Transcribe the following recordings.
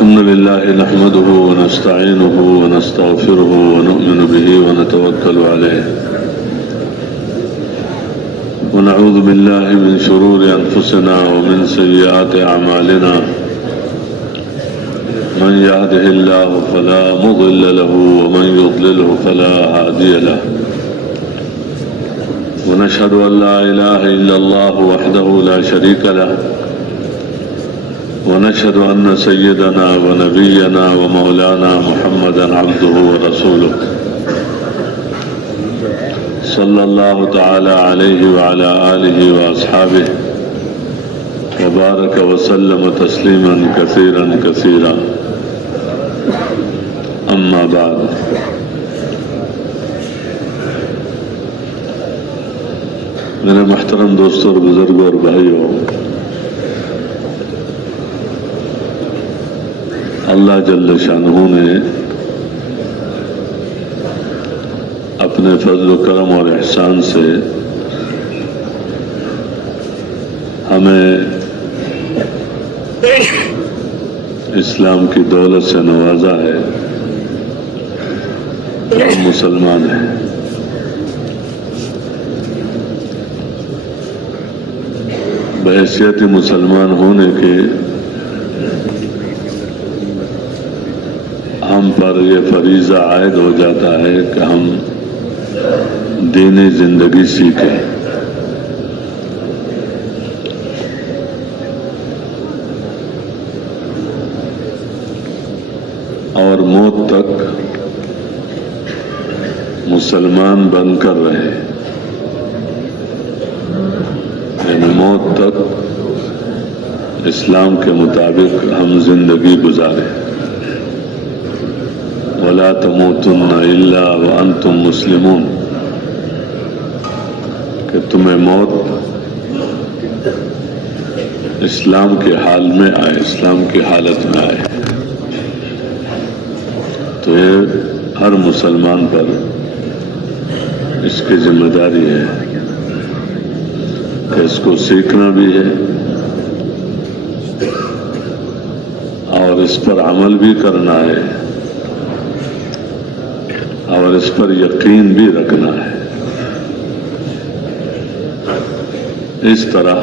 الحمد لله نحمده ونستعينه ونستغفره ونؤمن به ونتوكل عليه ونعوذ بالله من شرور أنفسنا ومن سيئات أعمالنا من يهده الله فلا مضل له ومن يضلله فلا هادي له ونشهد أن لا إله إلا الله وحده لا شريك له ونشهد أن سيدنا ونبينا ومولانا محمدا عبده ورسوله صلى الله تعالى عليه وعلى آله وأصحابه وبارك وسلم تسليما كثيرا كثيرا أما بعد میرے محترم دوستوں اور بزرگوں اور بھائیوں، اللہ جل شانہ نے اپنے فضل و کرم اور احسان سے ہمیں اسلام کی دولت سے نوازا ہے، ہم مسلمان ہیں۔ بحیثیت مسلمان ہونے کے ہم پر یہ فریضہ عائد ہو جاتا ہے کہ ہم دینی زندگی سیکھیں، اور موت تک مسلمان بن کر رہے، یعنی موت تک اسلام کے مطابق ہم زندگی گزاریں۔ وَلَا تَمُوتُنَّ إِلَّا وَأَنْتُمْ مُسْلِمُونَ، کہ تمہیں موت اسلام کے حال میں آئے، اسلام کی حالت میں آئے۔ تو یہ ہر مسلمان پر اس کی ذمہ داری ہے کہ اس کو سیکھنا بھی ہے اور اس پر عمل بھی کرنا ہے اور اس پر یقین بھی رکھنا ہے۔ اس طرح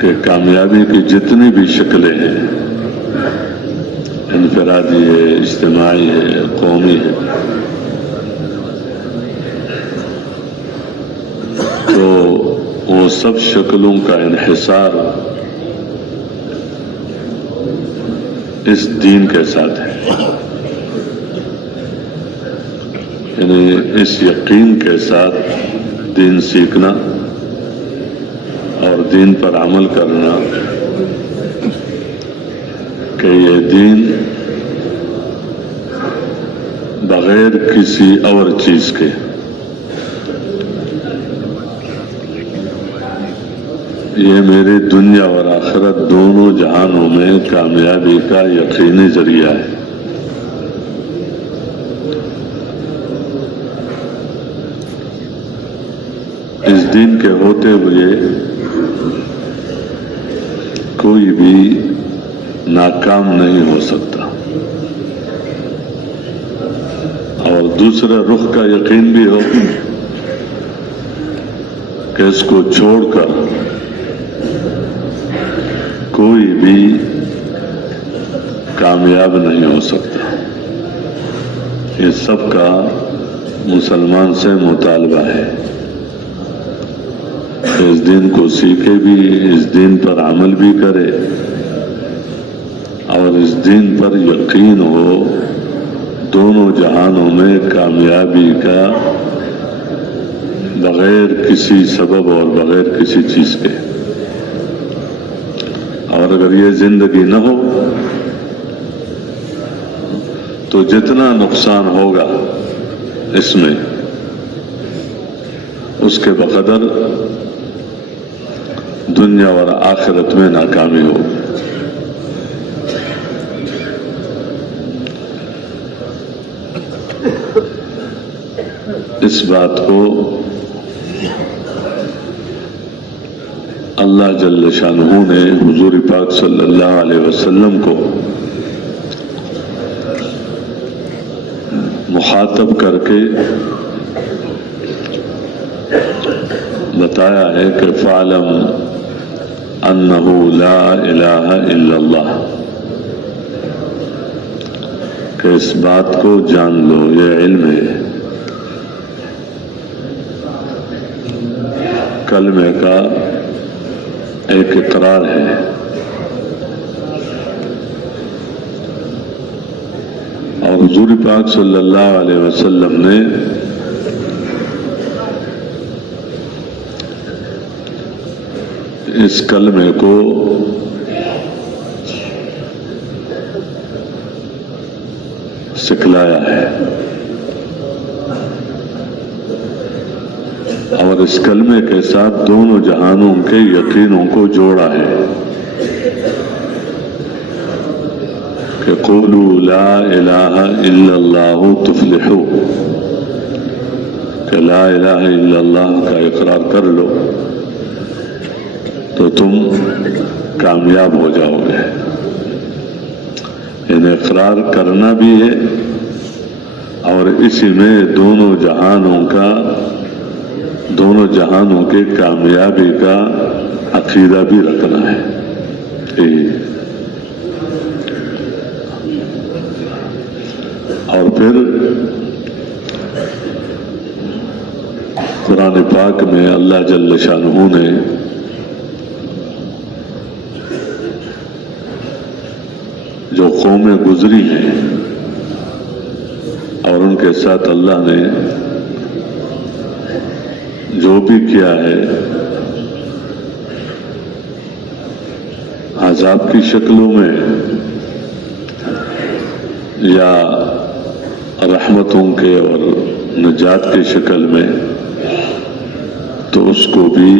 کہ کامیابی کی جتنی بھی شکلیں ہیں، انفرادی ہے، اجتماعی ہے، قومی ہے، تو وہ سب شکلوں کا انحصار اس دین کے ساتھ ہے، یعنی اس یقین کے ساتھ دین سیکھنا اور دین پر عمل کرنا کہ یہ دین بغیر کسی اور چیز کے یہ میری دنیا اور آخرت دونوں جہانوں میں کامیابی کا یقینی ذریعہ ہے۔ اس دین کے ہوتے ہوئے کوئی بھی ناکام نہیں ہو سکتا، اور دوسرے رخ کا یقین بھی ہو کہ اس کو چھوڑ کر کوئی بھی کامیاب نہیں ہو سکتا۔ یہ سب کا مسلمان سے مطالبہ ہے کہ اس دین کو سیکھے بھی، اس دین پر عمل بھی کرے اور اس دین پر یقین ہو، دونوں جہانوں میں کامیابی کا بغیر کسی سبب اور بغیر کسی چیز کے۔ اور اگر یہ زندگی نہ ہو تو جتنا نقصان ہوگا اس میں، اس کے بقدر دنیا اور آخرت میں ناکامی ہو۔ اس بات کو اللہ جل شانہ نے حضور پاک صلی اللہ علیہ وسلم کو مخاطب کر کے بتایا ہے کہ فَعْلَمْ أَنَّهُ لَا إِلَهَ إِلَّا اللَّهُ، کہ اس بات کو جان لو، یہ علم ہے، کلمے کا ایک اقرار ہے، اور حضور پاک صلی اللہ علیہ وسلم نے اس کلمے کو سکھلایا ہے اور اس کلمے کے ساتھ دونوں جہانوں کے یقینوں کو جوڑا ہے کہ قولوا لا الہ الا اللہ تفلحوا، کہ لا الہ الا اللہ کا اقرار کر لو تو تم کامیاب ہو جاؤ گے۔ انہیں اقرار کرنا بھی ہے اور اسی میں دونوں جہانوں کے کامیابی کا عقیدہ بھی رکھنا ہے۔ اور پھر قرآن پاک میں اللہ جل شانہ نے جو قومیں گزری ہیں اور ان کے ساتھ اللہ نے جو بھی کیا ہے، عذاب کی شکلوں میں یا رحمتوں کے اور نجات کی شکل میں، تو اس کو بھی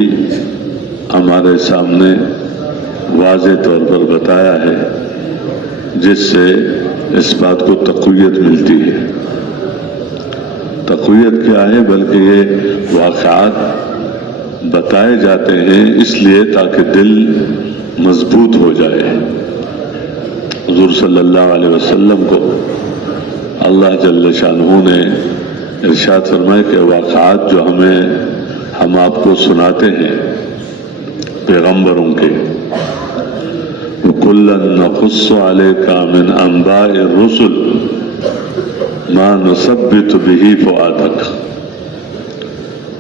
ہمارے سامنے واضح طور پر بتایا ہے، جس سے اس بات کو تقویت ملتی ہے۔ تقویت کیا ہے؟ بلکہ یہ واقعات بتائے جاتے ہیں اس لیے تاکہ دل مضبوط ہو جائے۔ حضور صلی اللہ علیہ وسلم کو اللہ جل شانہ نے ارشاد فرمایا کہ واقعات جو ہم آپ کو سناتے ہیں پیغمبروں کے، وَكُلًّا نَقُصُّ عَلَيْكَ مِنْ أَنْبَاءِ الرُّسُلِ مَا نُثَبِّتُ بِهِ فُؤَادَكَ،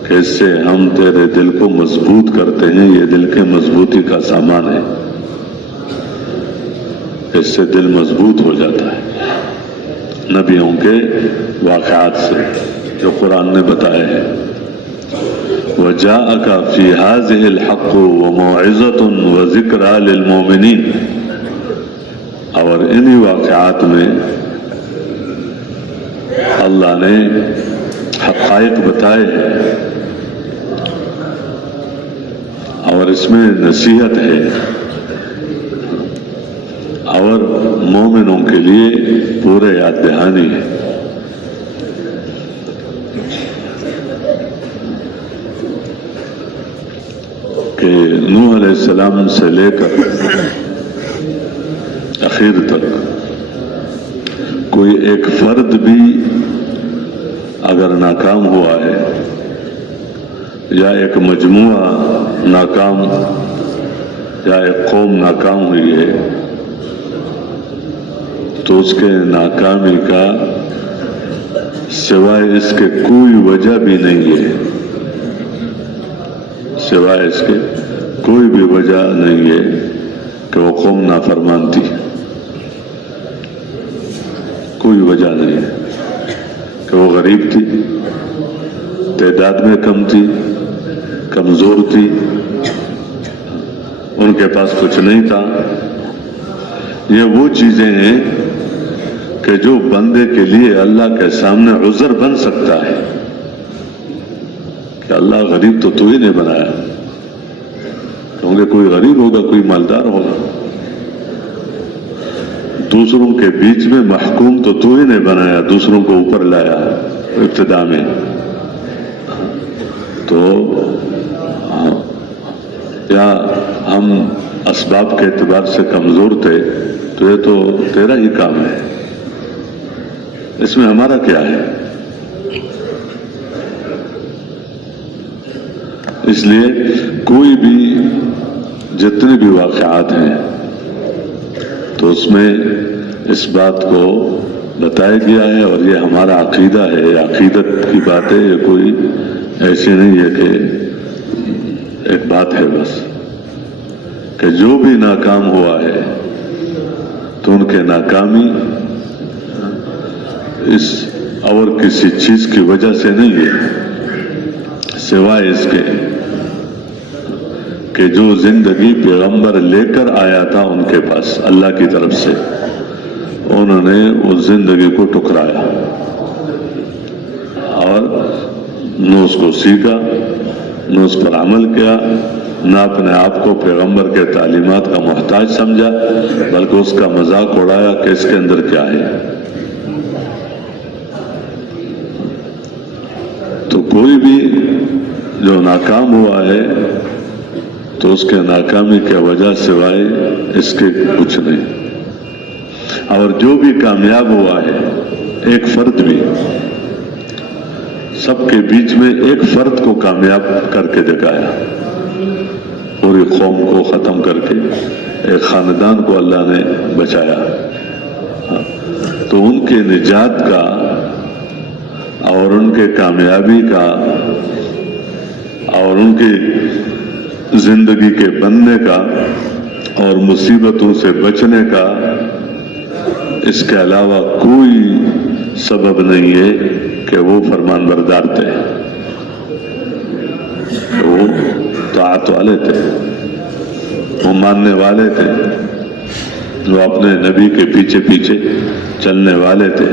کہ اس سے ہم تیرے دل کو مضبوط کرتے ہیں، یہ دل کے مضبوطی کا سامان ہے، اس سے دل مضبوط ہو جاتا ہے نبیوں کے واقعات سے جو قرآن نے بتائے ہیں۔ وَجَاءَكَ فِي هَذِهِ الْحَقُّ وَمَوْعِظَةٌ وَذِكْرَى لِلْمُؤْمِنِينَ، اور انہی واقعات میں اللہ نے حقائق بتائے ہیں اور اس میں نصیحت ہے اور مومنوں کے لیے پورے یاد دہانی ہے۔ کہ نوح علیہ السلام سے لے کر اخیر تک کوئی ایک فرد بھی اگر ناکام ہوا ہے یا ایک مجموعہ ناکام یا ایک قوم ناکام ہوئی ہے تو اس کے ناکامی کا سوائے اس کے کوئی وجہ بھی نہیں ہے، سوائے اس کے کوئی بھی وجہ نہیں ہے کہ وہ قوم نافرمان تھی، کوئی وجہ نہیں ہے کہ وہ غریب تھی، تعداد میں کم تھی، کمزور تھی، ان کے پاس کچھ نہیں تھا۔ یہ وہ چیزیں ہیں کہ جو بندے کے لیے اللہ کے سامنے عذر بن سکتا ہے کہ اللہ غریب تو ہی نے بنایا، کیونکہ کوئی غریب ہوگا، کوئی مالدار ہوگا، دوسروں کے بیچ میں محکوم تو ہی نے بنایا، دوسروں کو اوپر لایا ابتدا میں، تو یا ہم اسباب کے اعتبار سے کمزور تھے تو یہ تو تیرا ہی کام ہے، اس میں ہمارا کیا ہے؟ اس لیے کوئی بھی جتنے بھی واقعات ہیں تو اس میں اس بات کو بتایا گیا ہے، اور یہ ہمارا عقیدہ ہے، عقیدت کی بات ہے، یہ کوئی ایسی نہیں ہے کہ ایک بات ہے بس، کہ جو بھی ناکام ہوا ہے تو ان کے ناکامی اس اور کسی چیز کی وجہ سے نہیں ہے، سوائے اس کے کہ جو زندگی پیغمبر لے کر آیا تھا ان کے پاس اللہ کی طرف سے، انہوں نے اس زندگی کو ٹکرایا اور نہ اس کو سیکھا، نہ اس پر عمل کیا، نہ اپنے آپ کو پیغمبر کے تعلیمات کا محتاج سمجھا، بلکہ اس کا مذاق اڑایا کہ اس کے اندر کیا ہے۔ تو کوئی بھی جو ناکام ہوا ہے تو اس کے ناکامی کی وجہ سوائے اس کے کچھ نہیں، اور جو بھی کامیاب ہوا ہے ایک فرد بھی، سب کے بیچ میں ایک فرد کو کامیاب کر کے دکھایا، پوری قوم کو ختم کر کے ایک خاندان کو اللہ نے بچایا۔ تو ان کے نجات کا اور ان کے کامیابی کا اور ان کی زندگی کے بننے کا اور مصیبتوں سے بچنے کا اس کے علاوہ کوئی سبب نہیں ہے کہ وہ فرمان بردار تھے، وہ طاعت والے تھے، وہ ماننے والے تھے، وہ اپنے نبی کے پیچھے پیچھے چلنے والے تھے۔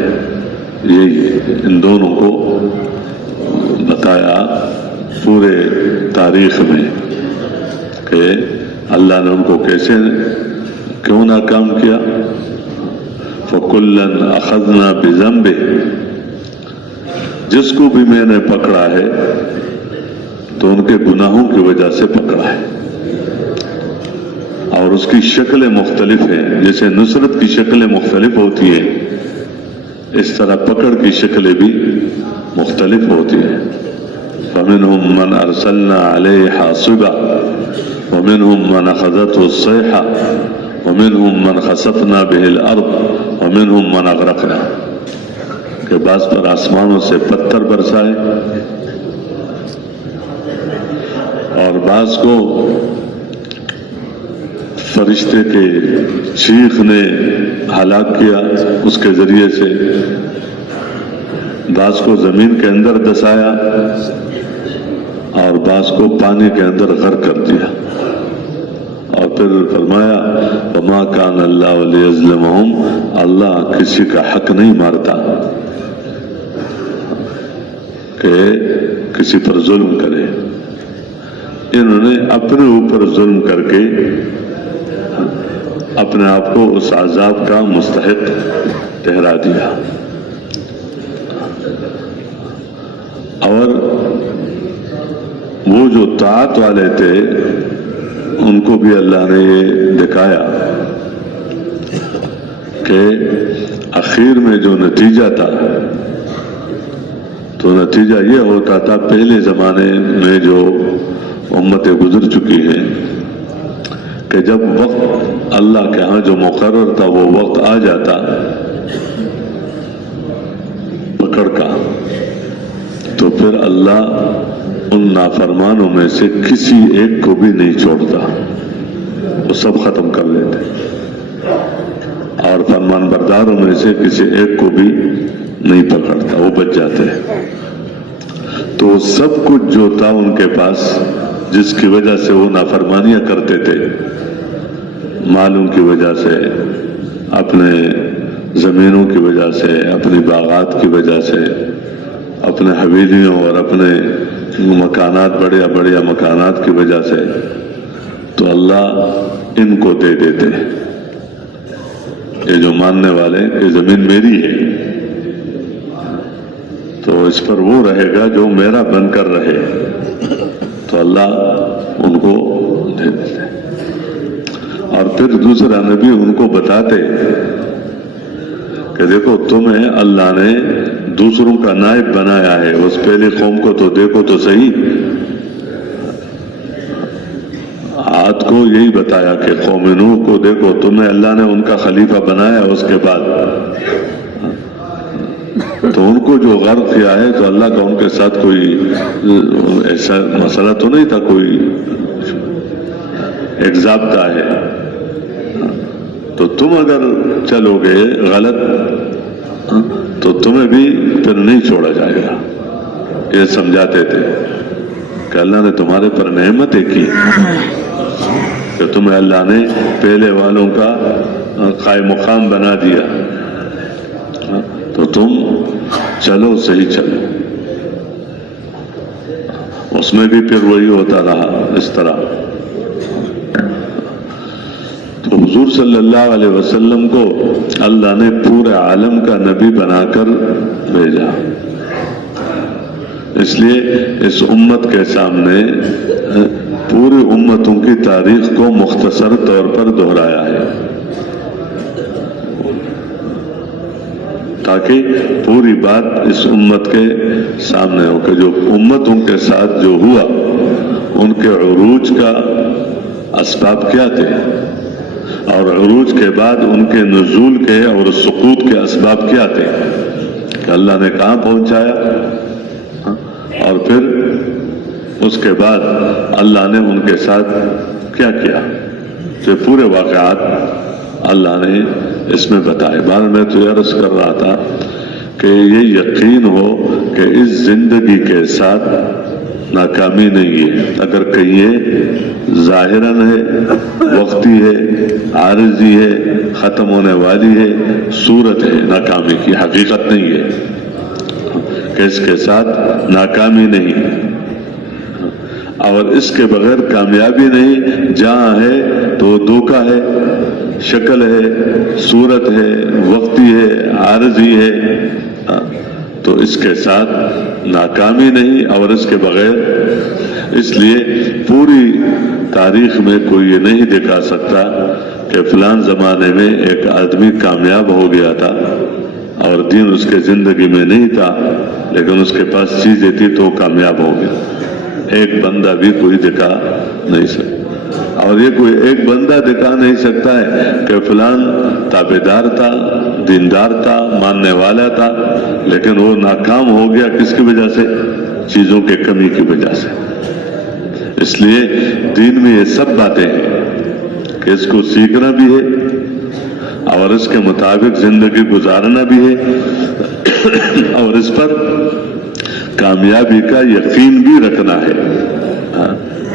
یہی ان دونوں کو بتایا پورے تاریخ میں کہ اللہ نے ان کو کیسے کیوں ناکام کیا۔ فَكُلًّا أَخَذْنَا بِذَنبِهِ، جس کو بھی میں نے پکڑا ہے تو ان کے گناہوں کی وجہ سے پکڑا ہے، اور اس کی شکلیں مختلف ہیں، جیسے نصرت کی شکلیں مختلف ہوتی ہیں اس طرح پکڑ کی شکلیں بھی مختلف ہوتی ہیں۔ فَمِنْهُمْ مَنْ أَرْسَلْنَا عَلَيْهِ حَاصِبًا وَمِنْهُمْ مَنْ أَخَذَتْهُ الصَّيْحَةُ وَمِنْهُمْ مَنْ خَسَفْنَا بِهِ الْأَرْضَ وَمِنْهُمْ مَنْ أَغْرَقْنَا، کہ بعض پر آسمانوں سے پتھر برسائے اور بعض کو فرشتے کے چیخ نے ہلاک کیا اس کے ذریعے سے، بعض کو زمین کے اندر دسایا اور بعض کو پانی کے اندر غرق کر دیا، اور پھر فرمایا وَمَا كَانَ اللَّهُ لِيَظْلِمَهُمْ، اللہ کسی کا حق نہیں مارتا کہ کسی پر ظلم کرے، انہوں نے اپنے اوپر ظلم کر کے اپنے آپ کو اس عذاب کا مستحق ٹھہرا دیا۔ اور وہ جو طاعت والے تھے ان کو بھی اللہ نے یہ دکھایا کہ اخیر میں جو نتیجہ تھا تو نتیجہ یہ ہوتا تھا، پہلے زمانے میں جو امتیں گزر چکی ہیں کہ جب وقت اللہ کے ہاں جو مقرر تھا وہ وقت آ جاتا پکڑ کا، تو پھر اللہ ان نافرمانوں میں سے کسی ایک کو بھی نہیں چھوڑتا، وہ سب ختم کر لیتے، اور فرمان برداروں میں سے کسی ایک کو بھی نہیں پکڑتا، وہ بچ جاتے۔ تو سب کچھ جو تھا ان کے پاس جس کی وجہ سے وہ نافرمانیاں کرتے تھے، مالوں کی وجہ سے، اپنے زمینوں کی وجہ سے، اپنی باغات کی وجہ سے، اپنے حویلیوں اور اپنے مکانات، بڑے بڑے مکانات کی وجہ سے، تو اللہ ان کو دے دیتے، یہ جو ماننے والے یہ زمین میری ہے تو اس پر وہ رہے گا جو میرا بن کر رہے، تو اللہ ان کو اور پھر دوسرا نبی ان کو بتاتے کہ دیکھو تمہیں اللہ نے دوسروں کا نائب بنایا ہے، اس پہلی قوم کو تو دیکھو تو صحیح. عاد کو یہی بتایا کہ قوم نوح کو دیکھو تمہیں اللہ نے ان کا خلیفہ بنایا. اس کے بعد تو ان کو جو غرق کیا ہے تو اللہ کا ان کے ساتھ کوئی ایسا مسئلہ تو نہیں تھا، کوئی ایک ضابطہ ہے. تو تم اگر چلو گے غلط تو تمہیں بھی پھر نہیں چھوڑا جائے گا. یہ سمجھاتے تھے کہ اللہ نے تمہارے پر نعمتیں کی کہ تمہیں اللہ نے پہلے والوں کا قائم مقام بنا دیا، تو تم چلو صحیح چلو. اس میں بھی پھر وہی ہوتا رہا اس طرح. تو حضور صلی اللہ علیہ وسلم کو اللہ نے پورے عالم کا نبی بنا کر بھیجا. اس لیے اس امت کے سامنے پوری امتوں کی تاریخ کو مختصر طور پر دہرایا ہے تاکہ پوری بات اس امت کے سامنے ہو کہ جو امتوں کے ساتھ جو ہوا ان کے عروج کا اسباب کیا تھے، اور عروج کے بعد ان کے نزول کے اور سقوط کے اسباب کیا تھے، کہ اللہ نے کہاں پہنچایا، اور پھر اس کے بعد اللہ نے ان کے ساتھ کیا کیا. تو پورے واقعات اللہ نے اس میں بتائے. بعد میں تو عرض کر رہا تھا کہ یہ یقین ہو کہ اس زندگی کے ساتھ ناکامی نہیں ہے. اگر کہیں ظاہراً ہے، وقتی ہے، عارضی ہے، ختم ہونے والی ہے، صورت ہے، ناکامی کی حقیقت نہیں ہے کہ اس کے ساتھ ناکامی نہیں، اور اس کے بغیر کامیابی نہیں. جہاں ہے تو دھوکہ ہے، شکل ہے، صورت ہے، وقتی ہے، عارضی ہے، تو اس کے ساتھ ناکامی نہیں اور اس کے بغیر. اس لیے پوری تاریخ میں کوئی یہ نہیں دکھا سکتا کہ فلان زمانے میں ایک آدمی کامیاب ہو گیا تھا اور دین اس کے زندگی میں نہیں تھا لیکن اس کے پاس چیزیں تھی تو کامیاب ہو گیا. ایک بندہ بھی کوئی دکھا نہیں سکتا. اور یہ کوئی ایک بندہ دکھا نہیں سکتا ہے کہ فلان تابعدار تھا، دیندار تھا، ماننے والا تھا، لیکن وہ ناکام ہو گیا. کس کی وجہ سے؟ چیزوں کے کمی کی وجہ سے. اس لیے دین میں یہ سب باتیں ہیں کہ اس کو سیکھنا بھی ہے اور اس کے مطابق زندگی گزارنا بھی ہے اور اس پر کامیابی کا یقین بھی رکھنا ہے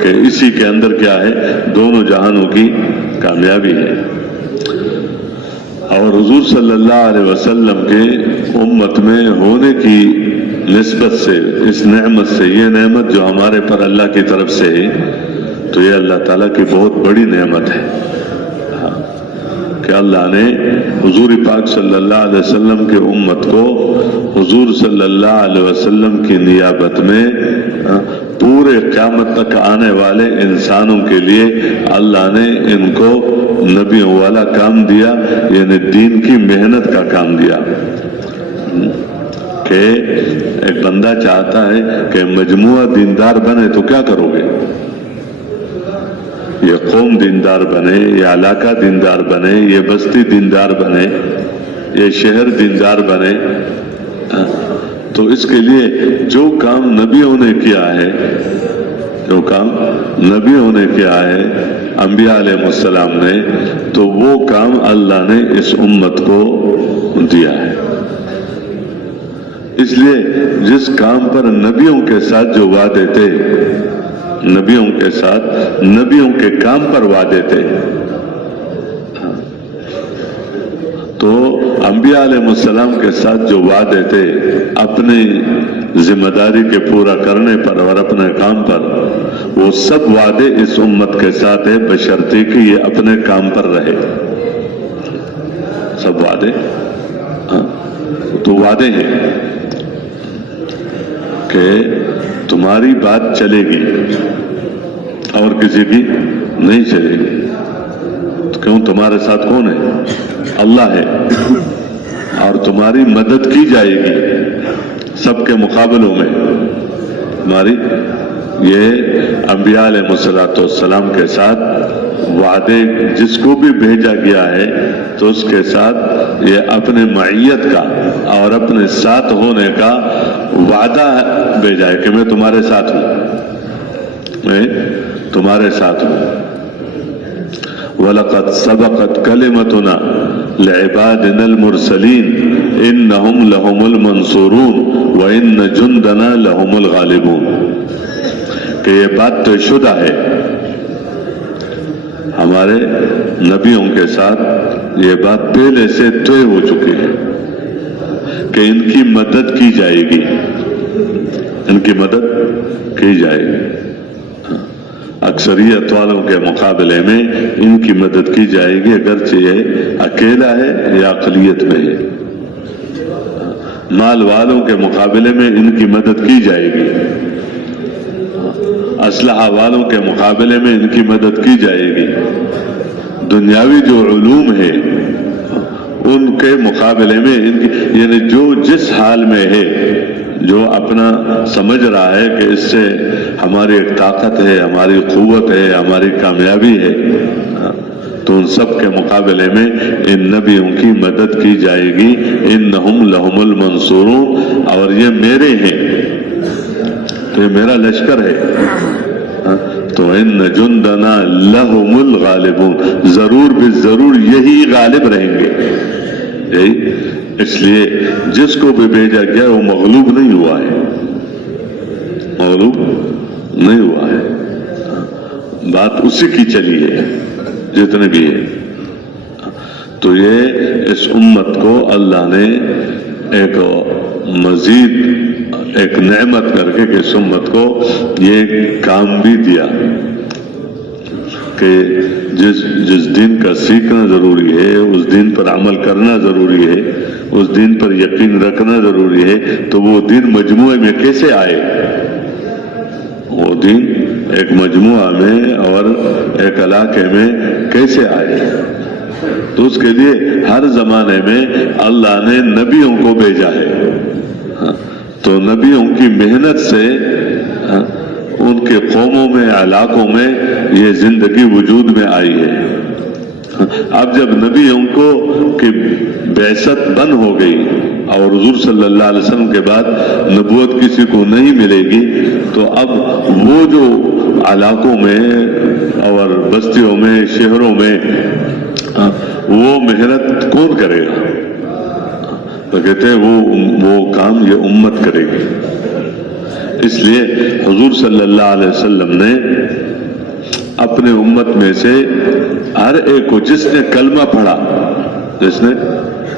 کہ اسی کے اندر کیا ہے، دونوں جہانوں کی کامیابی ہے. اور حضور صلی اللہ علیہ وسلم کے امت میں ہونے کی نسبت سے، اس نعمت سے، یہ نعمت جو ہمارے پر اللہ کی طرف سے ہے تو یہ اللہ تعالیٰ کی بہت بڑی نعمت ہے کہ اللہ نے حضور پاک صلی اللہ علیہ وسلم کی امت کو حضور صلی اللہ علیہ وسلم کی نیابت میں پورے قیامت تک آنے والے انسانوں کے لیے اللہ نے ان کو نبیوں والا کام دیا، یعنی دین کی محنت کا کام دیا. کہ ایک بندہ چاہتا ہے کہ مجموعہ دیندار بنے تو کیا کرو گے؟ یہ قوم دیندار بنے، یہ علاقہ دیندار بنے، یہ بستی دیندار بنے، یہ شہر دیندار بنے. تو اس کے لیے جو کام نبیوں نے کیا ہے، جو کام نبیوں نے کیا ہے، انبیاء علیہ السلام نے، تو وہ کام اللہ نے اس امت کو دیا ہے. اس لیے جس کام پر نبیوں کے ساتھ جو وعدے تھے، نبیوں کے ساتھ، نبیوں کے کام پر وعدے تھے، تو انبیاء علیہ السلام کے ساتھ جو وعدے تھے اپنی ذمہ داری کے پورا کرنے پر اور اپنے کام پر، وہ سب وعدے اس امت کے ساتھ ہے بشرطے کہ یہ اپنے کام پر رہے. سب وعدے تو وعدے ہیں کہ تمہاری بات چلے گی اور کسی کی نہیں چلے گی. کیوں؟ تمہارے ساتھ کون ہے؟ اللہ ہے. اور تمہاری مدد کی جائے گی سب کے مقابلوں میں. تمہاری یہ انبیاء علیہ السلام کے ساتھ وعدے، جس کو بھی بھیجا گیا ہے تو اس کے ساتھ یہ اپنے معیت کا اور اپنے ساتھ ہونے کا وعدہ بھیجا ہے کہ میں تمہارے ساتھ ہوں، میں تمہارے ساتھ ہوں. وَلَقَدْ سَبَقَتْ كَلِمَتُنَا لِعِبَادِنَا الْمُرْسَلِينَ إِنَّهُمْ لَهُمُ الْمَنْصُورُونَ وَإِنَّ جُنْدَنَا لَهُمُ الْغَالِبُونَ. کہ یہ بات طے شدہ ہے، ہمارے نبیوں کے ساتھ یہ بات پہلے سے طے ہو چکی ہے کہ ان کی مدد کی جائے گی، ان کی مدد کی جائے گی. اکثریت والوں کے مقابلے میں ان کی مدد کی جائے گی، اگرچہ یہ اکیلا ہے یا اقلیت میں ہے. مال والوں کے مقابلے میں ان کی مدد کی جائے گی، اسلحہ والوں کے مقابلے میں ان کی مدد کی جائے گی. دنیاوی جو علوم ہے ان کے مقابلے میں ان کی، یعنی جو جس حال میں ہے، جو اپنا سمجھ رہا ہے کہ اس سے ہماری ایک طاقت ہے، ہماری قوت ہے، ہماری کامیابی ہے، تو ان سب کے مقابلے میں ان نبیوں کی مدد کی جائے گی. انہم لہم المنصورون، اور یہ میرے ہیں، تو یہ میرا لشکر ہے. تو ان جندنا لہم الغالبون، ضرور بھی ضرور یہی غالب رہیں گے. یہی اس لیے جس کو بھی بھیجا گیا وہ مغلوب نہیں ہوا ہے، مغلوب نہیں ہوا ہے. بات اسی کی چلی ہے جتنے بھی ہے. تو یہ اس امت کو اللہ نے ایک مزید ایک نعمت کر کے کہ اس امت کو یہ کام بھی دیا کہ جس دین کا سیکھنا ضروری ہے، اس دین پر عمل کرنا ضروری ہے، اس دین پر یقین رکھنا ضروری ہے. تو وہ دین مجموعے میں کیسے آئے؟ وہ دین ایک مجموعہ میں اور ایک علاقے میں کیسے آئے؟ تو اس کے لیے ہر زمانے میں اللہ نے نبیوں کو بھیجا ہے. تو نبیوں کی محنت سے ان کے قوموں میں، علاقوں میں یہ زندگی وجود میں آئی ہے. اب جب نبیوں کو کہ بعثت بند ہو گئی اور حضور صلی اللہ علیہ وسلم کے بعد نبوت کسی کو نہیں ملے گی، تو اب وہ جو علاقوں میں اور بستیوں میں، شہروں میں وہ محنت کون کرے گا؟ تو کہتے ہیں وہ کام یہ امت کرے گی. اس لیے حضور صلی اللہ علیہ وسلم نے اپنے امت میں سے ہر ایک کو، جس نے کلمہ پڑھا، جس نے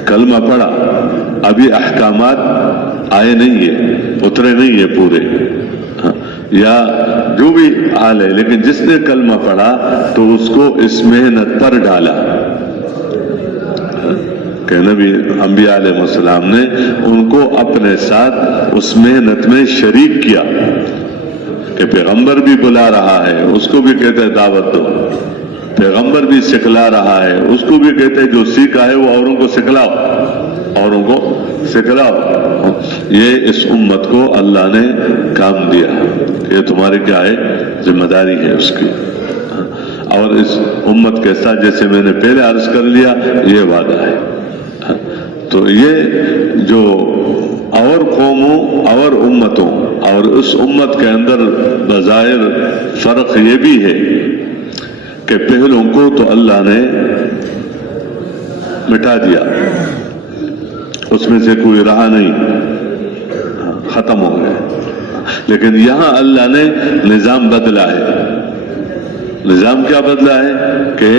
کلمہ پڑھا، ابھی احکامات آئے نہیں ہیں، اترے نہیں ہیں پورے، یا جو بھی حال ہے، لیکن جس نے کلمہ پڑھا تو اس کو اس محنت پر ڈالا کہ نبی انبیاء علیہ السلام نے ان کو اپنے ساتھ اس محنت میں شریک کیا. کہ پیغمبر بھی بلا رہا ہے، اس کو بھی کہتے ہیں دعوت دو. پیغمبر بھی سکھلا رہا ہے، اس کو بھی کہتے ہیں جو سیکھا ہے وہ اوروں کو سکھلاؤ، اوروں کو سکھلاؤ. یہ اس امت کو اللہ نے کام دیا کہ یہ تمہاری کیا ہے؟ ذمہ داری ہے اس کی. اور اس امت کے ساتھ جیسے میں نے پہلے عرض کر لیا، یہ وعدہ ہے. تو یہ جو اور قوموں اور امتوں اور اس امت کے اندر بظاہر فرق یہ بھی ہے کہ پہلوں کو تو اللہ نے مٹا دیا، اس میں سے کوئی رہا نہیں، ختم ہو گئے. لیکن یہاں اللہ نے نظام بدلا ہے. نظام کیا بدلا ہے کہ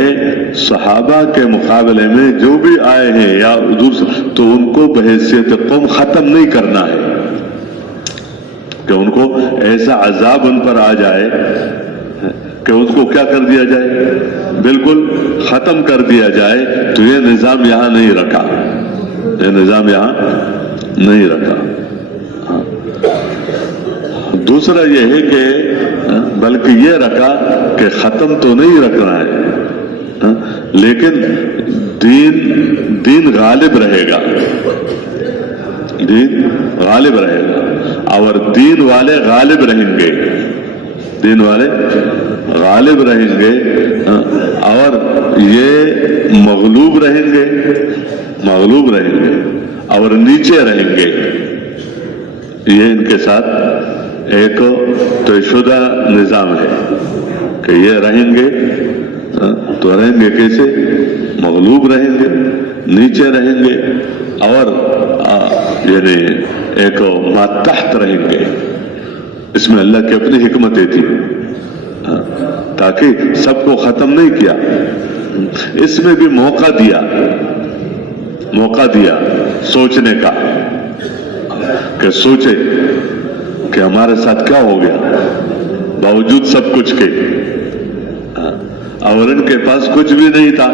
صحابہ کے مقابلے میں جو بھی آئے ہیں یا تو ان کو بحیثیت قوم ختم نہیں کرنا ہے کہ ان کو ایسا عذاب ان پر آ جائے کہ اس کو کیا کر دیا جائے، بالکل ختم کر دیا جائے. تو یہ نظام یہاں نہیں رکھا، یہ نظام یہاں نہیں رکھا. دوسرا یہ ہے کہ بلکہ یہ رکھا کہ ختم تو نہیں رکھنا ہے، لیکن دین غالب رہے گا، دین غالب رہے گا، اور دین والے غالب رہیں گے، دین والے غالب رہیں گے، اور یہ مغلوب رہیں گے، مغلوب رہیں گے اور نیچے رہیں گے۔ یہ ان کے ساتھ ایک طے شدہ نظام ہے کہ یہ رہیں گے، تو رہیں گے کیسے؟ مغلوب رہیں گے، نیچے رہیں گے، اور یعنی ایک ماتحت رہیں گے۔ اس میں اللہ کی اپنی حکمتیں تھی، تاکہ سب کو ختم نہیں کیا، اس میں بھی موقع دیا سوچنے کا، کہ سوچے کہ ہمارے ساتھ کیا ہو گیا باوجود سب کچھ کے، اور ان کے پاس کچھ بھی نہیں تھا،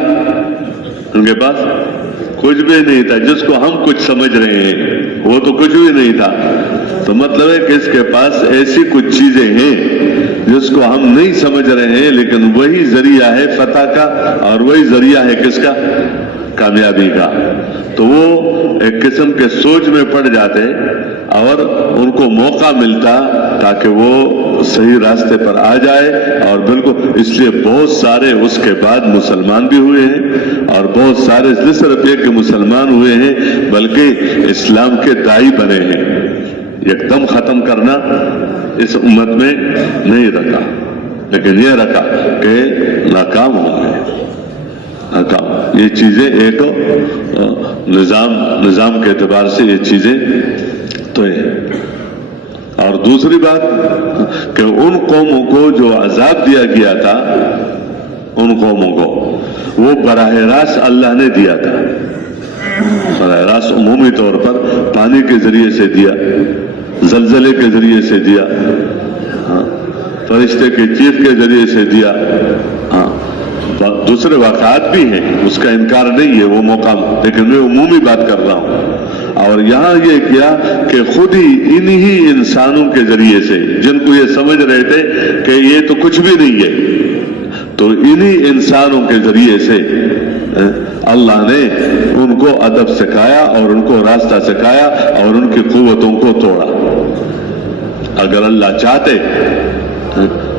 ان کے پاس کچھ بھی نہیں تھا، جس کو ہم کچھ سمجھ رہے ہیں وہ تو کچھ بھی نہیں تھا۔ تو مطلب ہے کہ اس کے پاس ایسی کچھ چیزیں ہیں جس کو ہم نہیں سمجھ رہے ہیں، لیکن وہی ذریعہ ہے فتح کا، اور وہی ذریعہ ہے کس کا؟ کامیابی کا۔ تو وہ ایک قسم کے سوچ میں پڑ جاتے اور ان کو موقع ملتا تاکہ وہ صحیح راستے پر آ جائے، اور بالکل اس لیے بہت سارے اس کے بعد مسلمان بھی ہوئے ہیں، اور بہت سارے نہ صرف یہ کہ مسلمان ہوئے ہیں بلکہ اسلام کے داعی بنے ہیں۔ ایک دم ختم کرنا اس امت میں نہیں رکھا، لیکن یہ رکھا کہ ناکام ہوں گے، ناکام۔ یہ چیزیں ایک نظام کے اعتبار سے یہ چیزیں تو ہیں۔ اور دوسری بات کہ ان قوموں کو جو عذاب دیا گیا تھا، ان قوموں کو وہ براہ راست اللہ نے دیا تھا، براہ راست عمومی طور پر پانی کے ذریعے سے دیا، زلزلے کے ذریعے سے دیا، فرشتے کے چیخ کے ذریعے سے دیا، دوسرے واقعات بھی ہیں، اس کا انکار نہیں ہے وہ موقع، لیکن میں عمومی بات کر رہا ہوں۔ اور یہاں یہ کیا کہ خود ہی انہی انسانوں کے ذریعے سے، جن کو یہ سمجھ رہے تھے کہ یہ تو کچھ بھی نہیں ہے، تو انہی انسانوں کے ذریعے سے اللہ نے ان کو ادب سکھایا اور ان کو راستہ سکھایا اور ان کی قوتوں کو توڑا۔ اگر اللہ چاہتے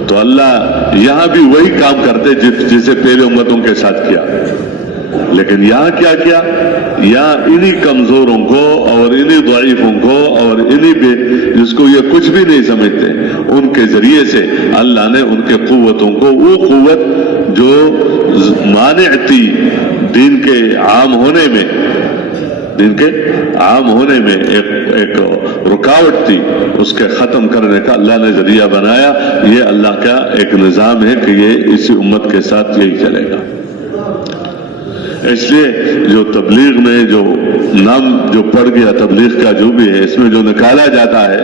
تو اللہ یہاں بھی وہی کام کرتے جسے پہلے امتوں کے ساتھ کیا، لیکن یہاں کیا کیا؟ یہاں انہی کمزوروں کو اور انہی ضعیفوں کو اور انہی جس کو یہ کچھ بھی نہیں سمجھتے، ان کے ذریعے سے اللہ نے ان کے قوتوں کو، وہ قوت جو مانع تھی دین کے عام ہونے میں، دین کے عام ہونے میں ایک رکاوٹ تھی، اس کے ختم کرنے کا اللہ نے ذریعہ بنایا۔ یہ اللہ کا ایک نظام ہے کہ یہ اسی امت کے ساتھ یہی چلے گا۔ اس لیے جو تبلیغ میں جو نام جو پڑ گیا تبلیغ کا جو بھی ہے، اس میں جو نکالا جاتا ہے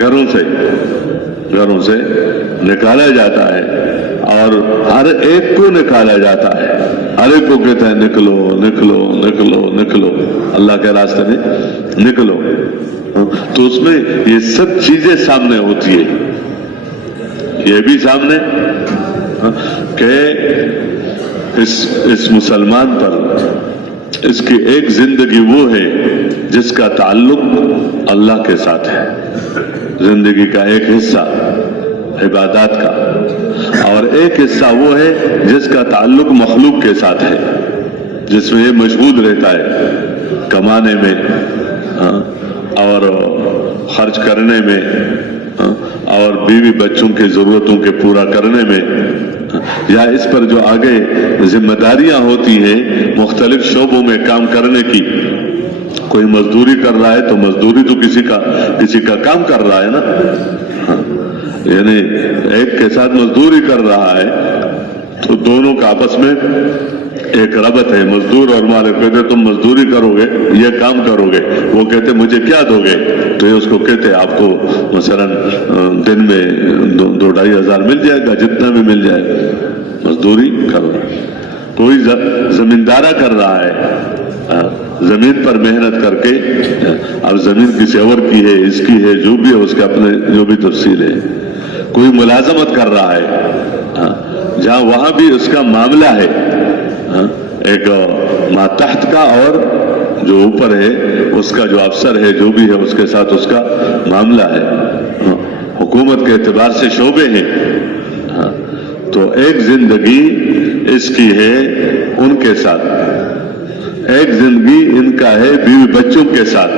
گھروں سے نکالا جاتا ہے، اور ہر ایک کو نکالا جاتا ہے، ہر ایک کو کہتا ہے نکلو نکلو نکلو نکلو، اللہ کے راستے میں نکلو۔ تو اس میں یہ سب چیزیں سامنے ہوتی ہے، یہ بھی سامنے کہ اس مسلمان پر اس کی ایک زندگی وہ ہے جس کا تعلق اللہ کے ساتھ ہے، زندگی کا ایک حصہ عبادات کا، اور ایک حصہ وہ ہے جس کا تعلق مخلوق کے ساتھ ہے، جس میں یہ مشغول رہتا ہے کمانے میں اور خرچ کرنے میں اور بیوی بچوں کی ضرورتوں کے پورا کرنے میں، یا اس پر جو آگے ذمہ داریاں ہوتی ہیں مختلف شعبوں میں کام کرنے کی۔ کوئی مزدوری کر رہا ہے تو مزدوری تو کسی کا کام کر رہا ہے نا، یعنی ایک کے ساتھ مزدوری کر رہا ہے تو دونوں کا آپس میں ایک ربط ہے۔ مزدور اور مالک کہتے تم مزدوری کرو گے، یہ کام کرو گے، وہ کہتے مجھے کیا دو گے، تو یہ اس کو کہتے آپ کو مثلا دن میں 2-2.5 ہزار مل جائے گا، جتنا بھی مل جائے گا، مزدوری کرو۔ کوئی زمیندارہ کر رہا ہے، زمین پر محنت کر کے، اب زمین کسی اور کی ہے، اس کی ہے، جو بھی ہے اس کے اپنے جو بھی تفصیل ہے۔ کوئی ملازمت کر رہا ہے جہاں وہاں بھی اس کا معاملہ ہے ایک ماتحت کا، اور جو اوپر ہے اس کا جو افسر ہے جو بھی ہے اس کے ساتھ اس کا معاملہ ہے، حکومت کے اعتبار سے شعبے ہیں، تو ایک زندگی اس کی ہے ان کے ساتھ، ایک زندگی ان کا ہے بیوی بچوں کے ساتھ،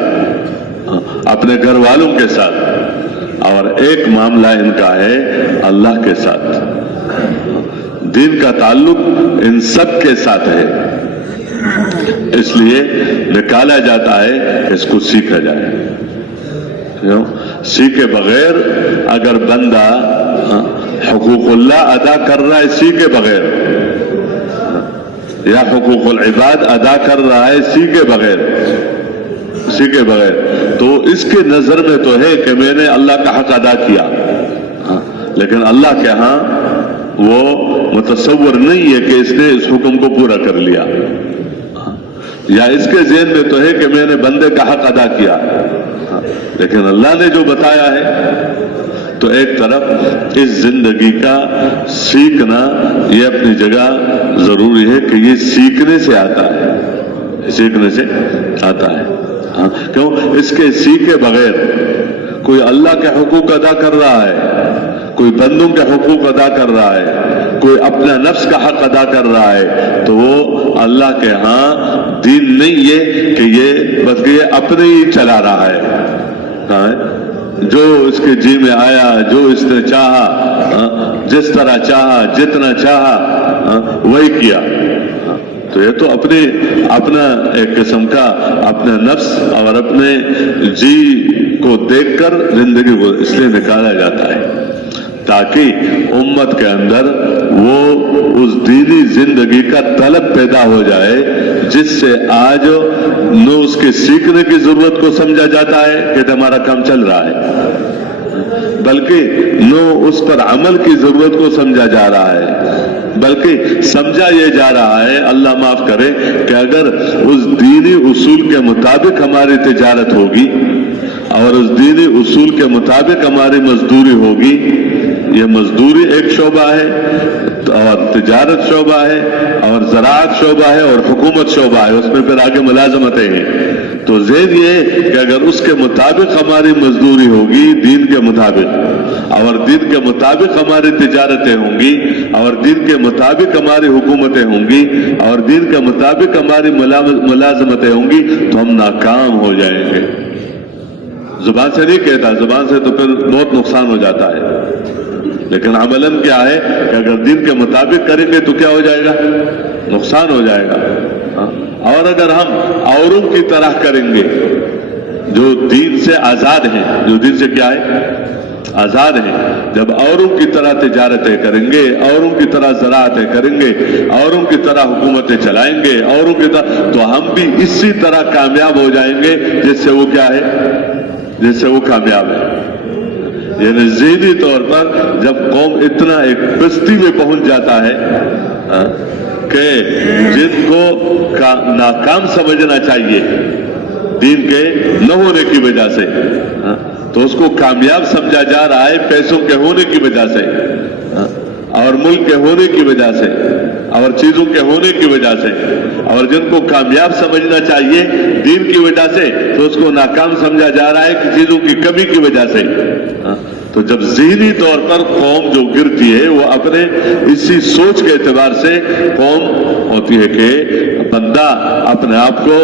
اپنے گھر والوں کے ساتھ، اور ایک معاملہ ان کا ہے اللہ کے ساتھ۔ دین کا تعلق ان سب کے ساتھ ہے، اس لیے نکالا جاتا ہے کہ اس کو سیکھا جائے۔ سیکھے بغیر اگر بندہ حقوق اللہ ادا کر رہا ہے سیکھے بغیر، یا حقوق العباد ادا کر رہا ہے سیکھے بغیر، تو اس کے نظر میں تو ہے کہ میں نے اللہ کا حق ادا کیا، لیکن اللہ کے ہاں وہ متصور نہیں ہے کہ اس نے اس حکم کو پورا کر لیا، یا اس کے ذہن میں تو ہے کہ میں نے بندے کا حق ادا کیا، لیکن اللہ نے جو بتایا ہے۔ تو ایک طرف اس زندگی کا سیکھنا یہ اپنی جگہ ضروری ہے کہ یہ سیکھنے سے آتا ہے، سیکھنے سے آتا ہے، کیوں؟ اس کے سیکھے بغیر کوئی اللہ کے حقوق ادا کر رہا ہے، کوئی بندوں کے حقوق ادا کر رہا ہے، کوئی اپنا نفس کا حق ادا کر رہا ہے، تو وہ اللہ کے ہاں دین نہیں ہے کہ یہ بلکہ یہ اپنے ہی چلا رہا ہے، جو اس کے جی میں آیا، جو اس نے چاہا، جس طرح چاہا، جتنا چاہا وہی کیا، تو یہ تو اپنا ایک قسم کا اپنا نفس اور اپنے جی کو دیکھ کر زندگی کو اس لیے نکالا جاتا ہے تاکہ امت کے اندر وہ اس دینی زندگی کا طلب پیدا ہو جائے جس سے آج نہ اس کے سیکھنے کی ضرورت کو سمجھا جاتا ہے کہ ہمارا کام چل رہا ہے، بلکہ نہ اس پر عمل کی ضرورت کو سمجھا جا رہا ہے، بلکہ سمجھا یہ جا رہا ہے، اللہ معاف کرے، کہ اگر اس دینی اصول کے مطابق ہماری تجارت ہوگی اور اس دینی اصول کے مطابق ہماری مزدوری ہوگی، یہ مزدوری ایک شعبہ ہے اور تجارت شعبہ ہے اور زراعت شعبہ ہے اور حکومت شعبہ ہے، اس میں پھر آگے ملازمتیں ہیں، تو ذہن یہ کہ اگر اس کے مطابق ہماری مزدوری ہوگی دین کے مطابق، اور دین کے مطابق ہماری تجارتیں ہوں گی، اور دین کے مطابق ہماری حکومتیں ہوں گی، اور دین کے مطابق ہماری ملازمتیں ہوں گی، تو ہم ناکام ہو جائیں گے۔ زبان سے نہیں کہتا، زبان سے تو پھر بہت نقصان ہو جاتا ہے، لیکن عملاً کیا ہے کہ اگر دین کے مطابق کریں گے تو کیا ہو جائے گا؟ نقصان ہو جائے گا۔ اور اگر ہم اوروں کی طرح کریں گے جو دین سے آزاد ہیں، جو دین سے کیا ہے؟ آزاد ہیں، جب اوروں کی طرح تجارتیں کریں گے، اوروں کی طرح زراعتیں کریں گے، اوروں کی طرح حکومتیں چلائیں گے، اوروں کی طرح، تو ہم بھی اسی طرح کامیاب ہو جائیں گے جس سے وہ کیا ہے؟ جس سے وہ کامیاب ہے۔ یعنی ذہنی طور پر جب قوم اتنا ایک پستی میں پہنچ جاتا ہے کہ جن کو ناکام سمجھنا چاہیے دین کے نہ ہونے کی وجہ سے، تو اس کو کامیاب سمجھا جا رہا ہے پیسوں کے ہونے کی وجہ سے اور ملک کے ہونے کی وجہ سے اور چیزوں کے ہونے کی وجہ سے، اور جن کو کامیاب سمجھنا چاہیے دین کی وجہ سے تو اس کو ناکام سمجھا جا رہا ہے کہ چیزوں کی کمی کی وجہ سے۔ تو جب ذہنی طور پر قوم جو گرتی ہے وہ اپنے اسی سوچ کے اعتبار سے قوم ہوتی ہے کہ بندہ اپنے آپ کو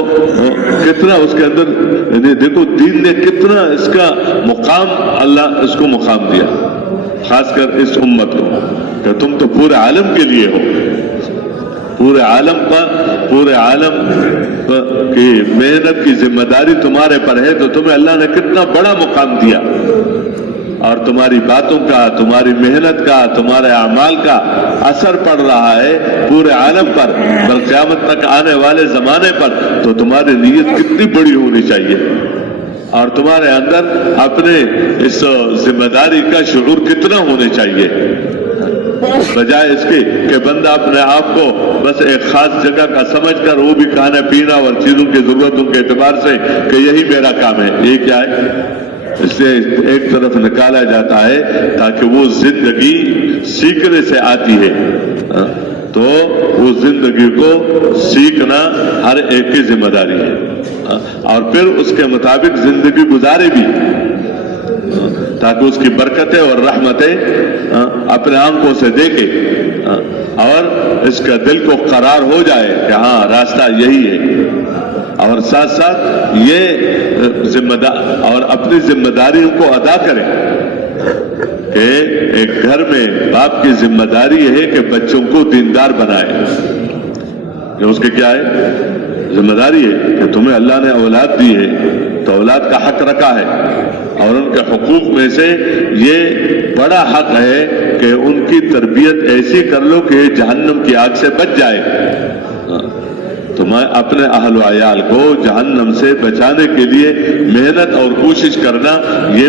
کتنا اس کے اندر، یعنی دیکھو دین نے کتنا اس کا مقام، اللہ اس کو مقام دیا، خاص کر اس امت کو، کہ تم تو پورے عالم کے لیے ہو، پورے عالم کی محنت کی ذمہ داری تمہارے پر ہے، تو تمہیں اللہ نے کتنا بڑا مقام دیا، اور تمہاری باتوں کا، تمہاری محنت کا، تمہارے اعمال کا اثر پڑ رہا ہے پورے عالم پر، بل قیامت تک آنے والے زمانے پر، تو تمہاری نیت کتنی بڑی ہونی چاہیے، اور تمہارے اندر اپنے اس ذمہ داری کا شعور کتنا ہونے چاہیے، بجائے اس کے کہ بندہ اپنے آپ کو بس ایک خاص جگہ کا سمجھ کر وہ بھی کھانا پینا اور چیزوں کی ضرورتوں کے اعتبار سے کہ یہی میرا کام ہے، یہ کیا ہے؟ اس لیے ایک طرف نکالا جاتا ہے تاکہ وہ زندگی سیکھنے سے آتی ہے، تو وہ زندگی کو سیکھنا ہر ایک کی ذمہ داری ہے، اور پھر اس کے مطابق زندگی گزارے بھی، تاکہ اس کی برکتیں اور رحمتیں اپنے آنکھوں سے دیکھے اور اس کا دل کو قرار ہو جائے کہ ہاں راستہ یہی ہے، اور ساتھ ساتھ یہ ذمہ دار اور اپنی ذمہ داریوں کو ادا کرے کہ ایک گھر میں باپ کی ذمہ داری ہے کہ بچوں کو دیندار بنائے، کہ اس کے کیا ہے ذمہ داری ہے کہ تمہیں اللہ نے اولاد دی ہے تو اولاد کا حق رکھا ہے، اور ان کے حقوق میں سے یہ بڑا حق ہے کہ ان کی تربیت ایسی کر لو کہ جہنم کی آگ سے بچ جائے۔ تو میں اپنے اہل و عیال کو جہنم سے بچانے کے لیے محنت اور کوشش کرنا، یہ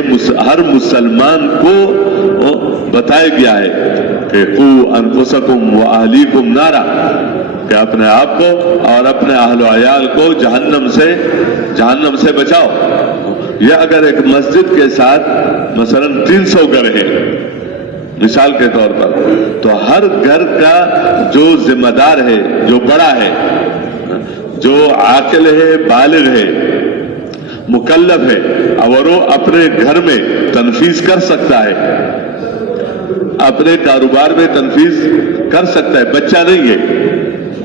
ہر مسلمان کو بتایا گیا ہے کہ قوا انفسکم و اہلیکم نارا، کہ اپنے آپ کو اور اپنے اہل و عیال کو جہنم سے بچاؤ۔ یہ اگر ایک مسجد کے ساتھ مثلا 300 گھر ہے مثال کے طور پر، تو ہر گھر کا جو ذمہ دار ہے، جو بڑا ہے، جو عاقل ہے، بالغ ہے، مکلف ہے، اور وہ اپنے گھر میں تنفیذ کر سکتا ہے، اپنے کاروبار میں تنفیذ کر سکتا ہے، بچہ نہیں ہے،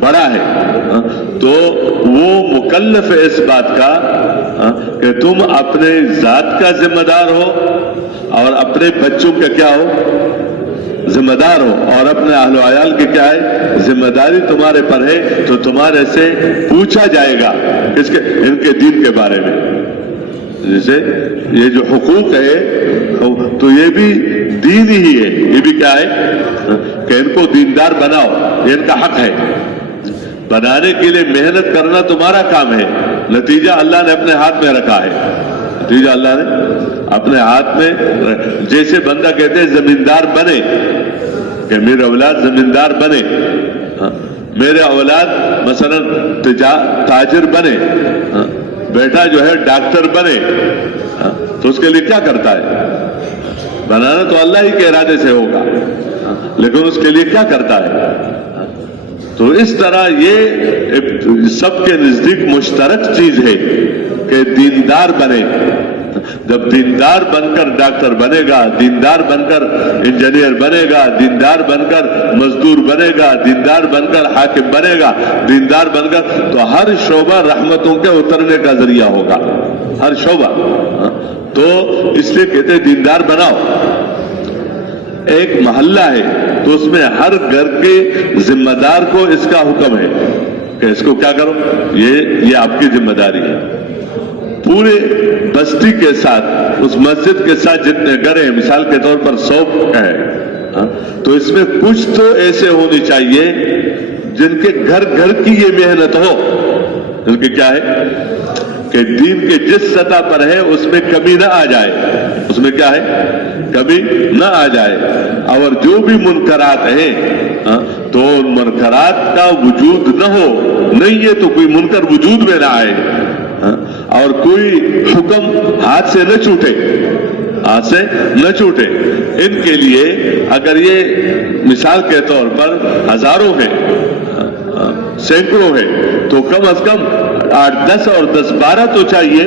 بڑا ہے، تو وہ مکلف ہے اس بات کا کہ تم اپنے ذات کا ذمہ دار ہو اور اپنے بچوں کا کیا ہو ذمہ دار ہو، اور اپنے اہل و عیال کی کیا ہے ذمہ داری تمہارے پر ہے، تو تمہارے سے پوچھا جائے گا اس کے ان کے دین کے بارے میں۔ جیسے یہ جو حقوق ہے تو یہ بھی دین ہی ہے، یہ بھی کیا ہے کہ ان کو دیندار بناؤ، یہ ان کا حق ہے۔ بنانے کے لیے محنت کرنا تمہارا کام ہے، نتیجہ اللہ نے اپنے ہاتھ میں رکھا ہے، نتیجہ اللہ نے اپنے ہاتھ میں، جیسے بندہ کہتے ہیں زمیندار بنے، کہ میرے اولاد زمیندار بنے، میرے اولاد مثلا تاجر بنے، بیٹا جو ہے ڈاکٹر بنے، تو اس کے لیے کیا کرتا ہے؟ بنانا تو اللہ ہی کے ارادے سے ہوگا، لیکن اس کے لیے کیا کرتا ہے؟ تو اس طرح یہ سب کے نزدیک مشترک چیز ہے کہ دیندار بنے۔ جب دیندار بن کر ڈاکٹر بنے گا، دیندار بن کر انجینئر بنے گا، دیندار بن کر مزدور بنے گا، دیندار بن کر حاکم بنے گا، دیندار بن کر تو ہر شعبہ رحمتوں کے اترنے کا ذریعہ ہوگا، ہر شعبہ۔ تو اس لیے کہتے ہیں دیندار بناؤ۔ ایک محلہ ہے تو اس میں ہر گھر کے ذمہ دار کو اس کا حکم ہے کہ اس کو کیا کرو، یہ آپ کی ذمہ داری ہے۔ پورے بستی کے ساتھ، اس مسجد کے ساتھ جتنے گھر ہیں، مثال کے طور پر 100 ہے، تو اس میں کچھ تو ایسے ہونی چاہیے جن کے گھر گھر کی یہ محنت ہو، جن کے کیا ہے کہ دین کے جس سطح پر ہے اس میں کمی نہ آ جائے، اس میں کیا ہے کمی نہ آ جائے، اور جو بھی منکرات ہیں تو ان منکرات کا وجود نہ ہو، نہیں ہے تو کوئی منکر وجود میں نہ آئے، اور کوئی حکم ہاتھ سے نہ چھوٹے، ہاتھ سے نہ چھوٹے۔ ان کے لیے اگر یہ مثال کے طور پر ہزاروں ہیں، سینکڑوں ہیں، تو کم از کم 8 10 اور 10 12 تو چاہیے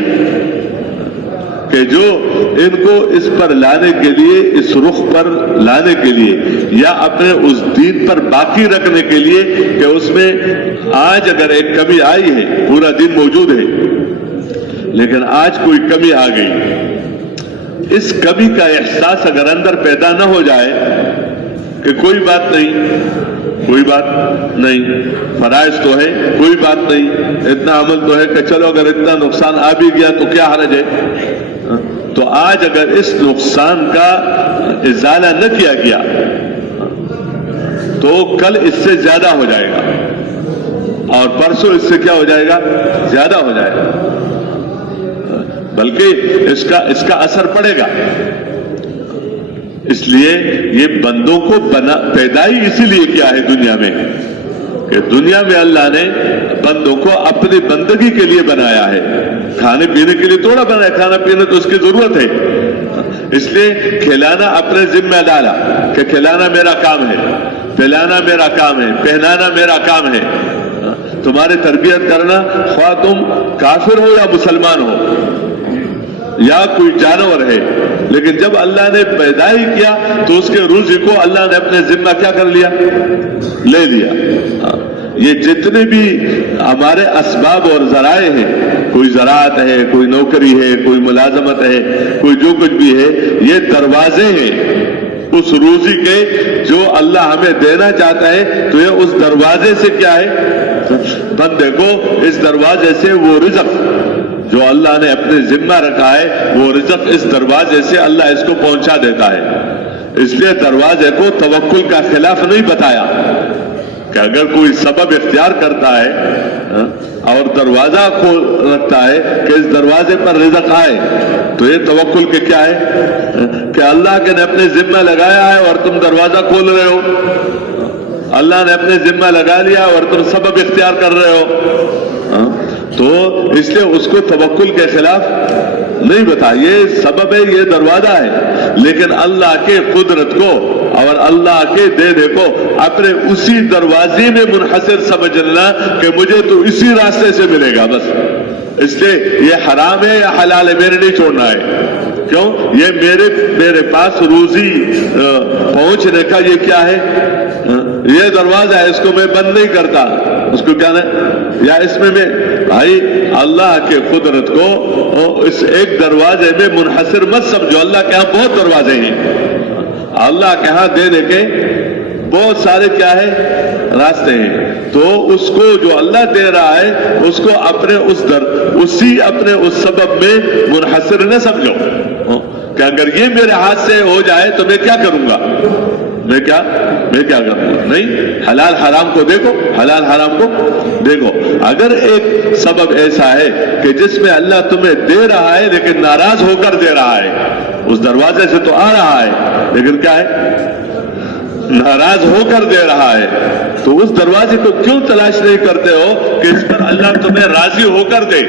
کہ جو ان کو اس پر لانے کے لیے، اس رخ پر لانے کے لیے، یا اپنے اس دین پر باقی رکھنے کے لیے کہ اس میں آج اگر ایک کمی آئی ہے، پورا دین موجود ہے لیکن آج کوئی کمی آ گئی، اس کمی کا احساس اگر اندر پیدا نہ ہو جائے کہ کوئی بات نہیں، کوئی بات نہیں، فرائض تو ہے، کوئی بات نہیں، اتنا عمل تو ہے کہ چلو اگر اتنا نقصان آ بھی گیا تو کیا حرج ہے، تو آج اگر اس نقصان کا ازالہ نہ کیا گیا تو کل اس سے زیادہ ہو جائے گا، اور پرسوں اس سے کیا ہو جائے گا، زیادہ ہو جائے گا، بلکہ اس کا اثر پڑے گا۔ اس لیے یہ بندوں کو پیدا ہی اسی لیے کیا ہے دنیا میں کہ دنیا میں اللہ نے بندوں کو اپنی بندگی کے لیے بنایا ہے، کھانے پینے کے لیے تھوڑا بنایا، کھانا پینا تو اس کی ضرورت ہے، اس لیے کھلانا اپنے ذمہ ڈالا کہ کھلانا میرا کام ہے، پلانا میرا کام ہے، پہنانا میرا کام ہے، تمہاری تربیت کرنا، خواہ تم کافر ہو یا مسلمان ہو یا کوئی جانور ہے، لیکن جب اللہ نے پیدا ہی کیا تو اس کے رزق کو اللہ نے اپنے ذمہ کیا کر لیا؟ لے لیا۔ یہ جتنے بھی ہمارے اسباب اور ذرائع ہیں، کوئی زراعت ہے، کوئی نوکری ہے، کوئی ملازمت ہے، کوئی جو کچھ بھی ہے، یہ دروازے ہیں اس روزی کے جو اللہ ہمیں دینا چاہتا ہے، تو یہ اس دروازے سے کیا ہے؟ بندے کو اس دروازے سے وہ رزق جو اللہ نے اپنے ذمہ رکھا ہے، وہ رزق اس دروازے سے اللہ اس کو پہنچا دیتا ہے۔ اس لیے دروازے کو توکل کا خلاف نہیں بتایا کہ اگر کوئی سبب اختیار کرتا ہے اور دروازہ کھول رکھتا ہے کہ اس دروازے پر رزق آئے، تو یہ توکل کے کیا ہے کہ اللہ کے نے اپنے ذمہ لگایا ہے اور تم دروازہ کھول رہے ہو، اللہ نے اپنے ذمہ لگا لیا اور تم سبب اختیار کر رہے ہو، تو اس لیے اس کو توکل کے خلاف نہیں بتا، یہ سبب ہے، یہ دروازہ ہے، لیکن اللہ کے قدرت کو اور اللہ کے دینے کو اپنے اسی دروازے میں منحصر سمجھنا کہ مجھے تو اسی راستے سے ملے گا بس، اس لیے یہ حرام ہے یا حلال ہے میرے نہیں چھوڑنا ہے، کیوں؟ یہ میرے پاس روزی پہنچنے کا یہ کیا ہے؟ یہ دروازہ ہے، اس کو میں بند نہیں کرتا، اس کو کیا نہیں، یا اس میں بھائی اللہ کے قدرت کو اس ایک دروازے میں منحصر مت سمجھو، اللہ کے ہاں بہت دروازے ہیں، اللہ کے ہاں دینے کے بہت سارے کیا ہے راستے ہیں، تو اس کو جو اللہ دے رہا ہے اس کو اپنے اپنے اس سبب میں منحصر نہ سمجھو کہ اگر یہ میرے ہاتھ سے ہو جائے تو میں کیا کروں گا، میں کیا کروں گا، نہیں، حلال حرام کو دیکھو، حلال حرام کو دیکھو، اگر ایک سبب ایسا ہے کہ جس میں اللہ تمہیں دے رہا ہے لیکن ناراض ہو کر دے رہا ہے، اس دروازے سے تو آ رہا ہے لیکن کیا ہے؟ ناراض ہو کر دے رہا ہے، تو اس دروازے کو کیوں تلاش نہیں کرتے ہو کہ اس پر اللہ تمہیں راضی ہو کر دے،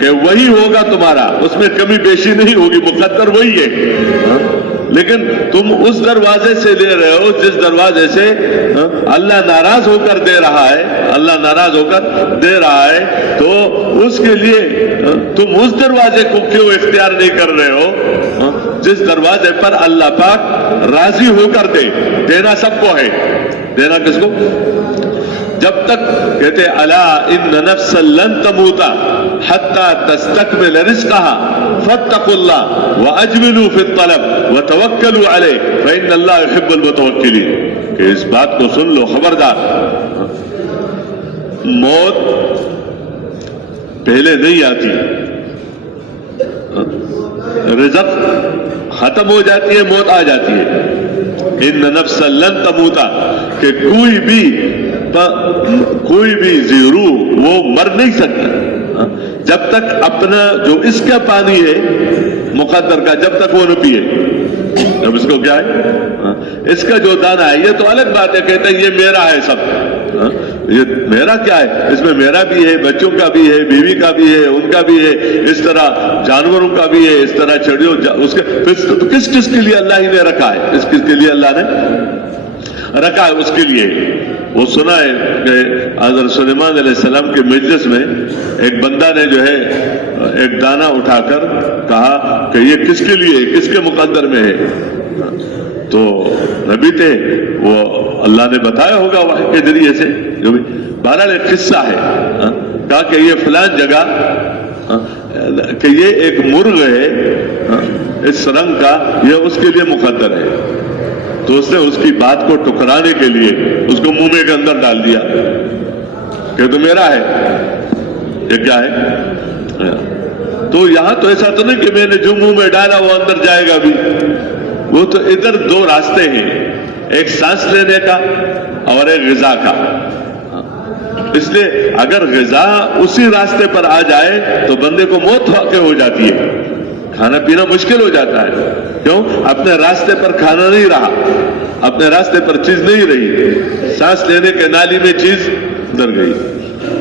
کہ وہی ہوگا تمہارا، اس میں کمی بیشی نہیں ہوگی، مقدر وہی ہے، لیکن تم اس دروازے سے لے رہے ہو جس دروازے سے اللہ ناراض ہو کر دے رہا ہے، اللہ ناراض ہو کر دے رہا ہے، تو اس کے لیے تم اس دروازے کو کیوں اختیار نہیں کر رہے ہو جس دروازے پر اللہ پاک راضی ہو کر دے؟ دینا سب کو ہے، دینا کس کو؟ جب تک کہتے الا ان نفسا لن تموت حتى تستكمل رزقها فاتقوا الله واجملوا في الطلب وتوكلوا عليه فان الله يحب المتوكلين، کہ اس بات کو سن لو، خبردار، موت پہلے نہیں آتی، رزق ختم ہو جاتی ہے، موت آ جاتی ہے، ان نفسا لن تموت، کہ کوئی بھی ذی روح وہ مر نہیں سکتا جب تک اپنا جو اس کا پانی ہے مقدر کا جب تک وہ نہ پیے، اب اس کو کیا ہے، اس کا جو دانہ ہے، یہ تو الگ بات ہے، کہتے ہیں یہ میرا ہے سب، یہ میرا کیا ہے، اس میں میرا بھی ہے، بچوں کا بھی ہے، بیوی کا بھی ہے، ان کا بھی ہے، اس طرح جانوروں کا بھی ہے، اس طرح چڑیوں، اس کے کس کس کے لیے اللہ ہی نے رکھا ہے، کس کس کے لیے اللہ نے رکھا ہے، اس کے لیے۔ وہ سنا ہے کہ حضرت سلیمان علیہ السلام کے مجلس میں ایک بندہ نے جو ہے ایک دانہ اٹھا کر کہا کہ یہ کس کے لیے، کس کے مقدر میں ہے، تو نبی تھے، وہ اللہ نے بتایا ہوگا وحی کے ذریعے سے، جو بھی بہرحال ایک قصہ ہے، کہا کہ یہ فلان جگہ، کہ یہ ایک مرغ ہے اس رنگ کا، یہ اس کے لیے مقدر ہے، تو اس نے اس کی بات کو ٹکرانے کے لیے اس کو منہ کے اندر ڈال دیا کہ تو میرا ہے، یہ کیا ہے، تو یہاں تو ایسا تو نہیں کہ میں نے جو منہ میں ڈالا وہ اندر جائے گا بھی، وہ تو ادھر دو راستے ہیں، ایک سانس لینے کا اور ایک غذا کا، اس لیے اگر غذا اسی راستے پر آ جائے تو بندے کو موت واقع ہو جاتی ہے، کھانا پینا مشکل ہو جاتا ہے، کیوں؟ اپنے راستے پر کھانا نہیں رہا، اپنے راستے پر چیز نہیں رہی، سانس لینے کے نالی میں چیز ادھر گئی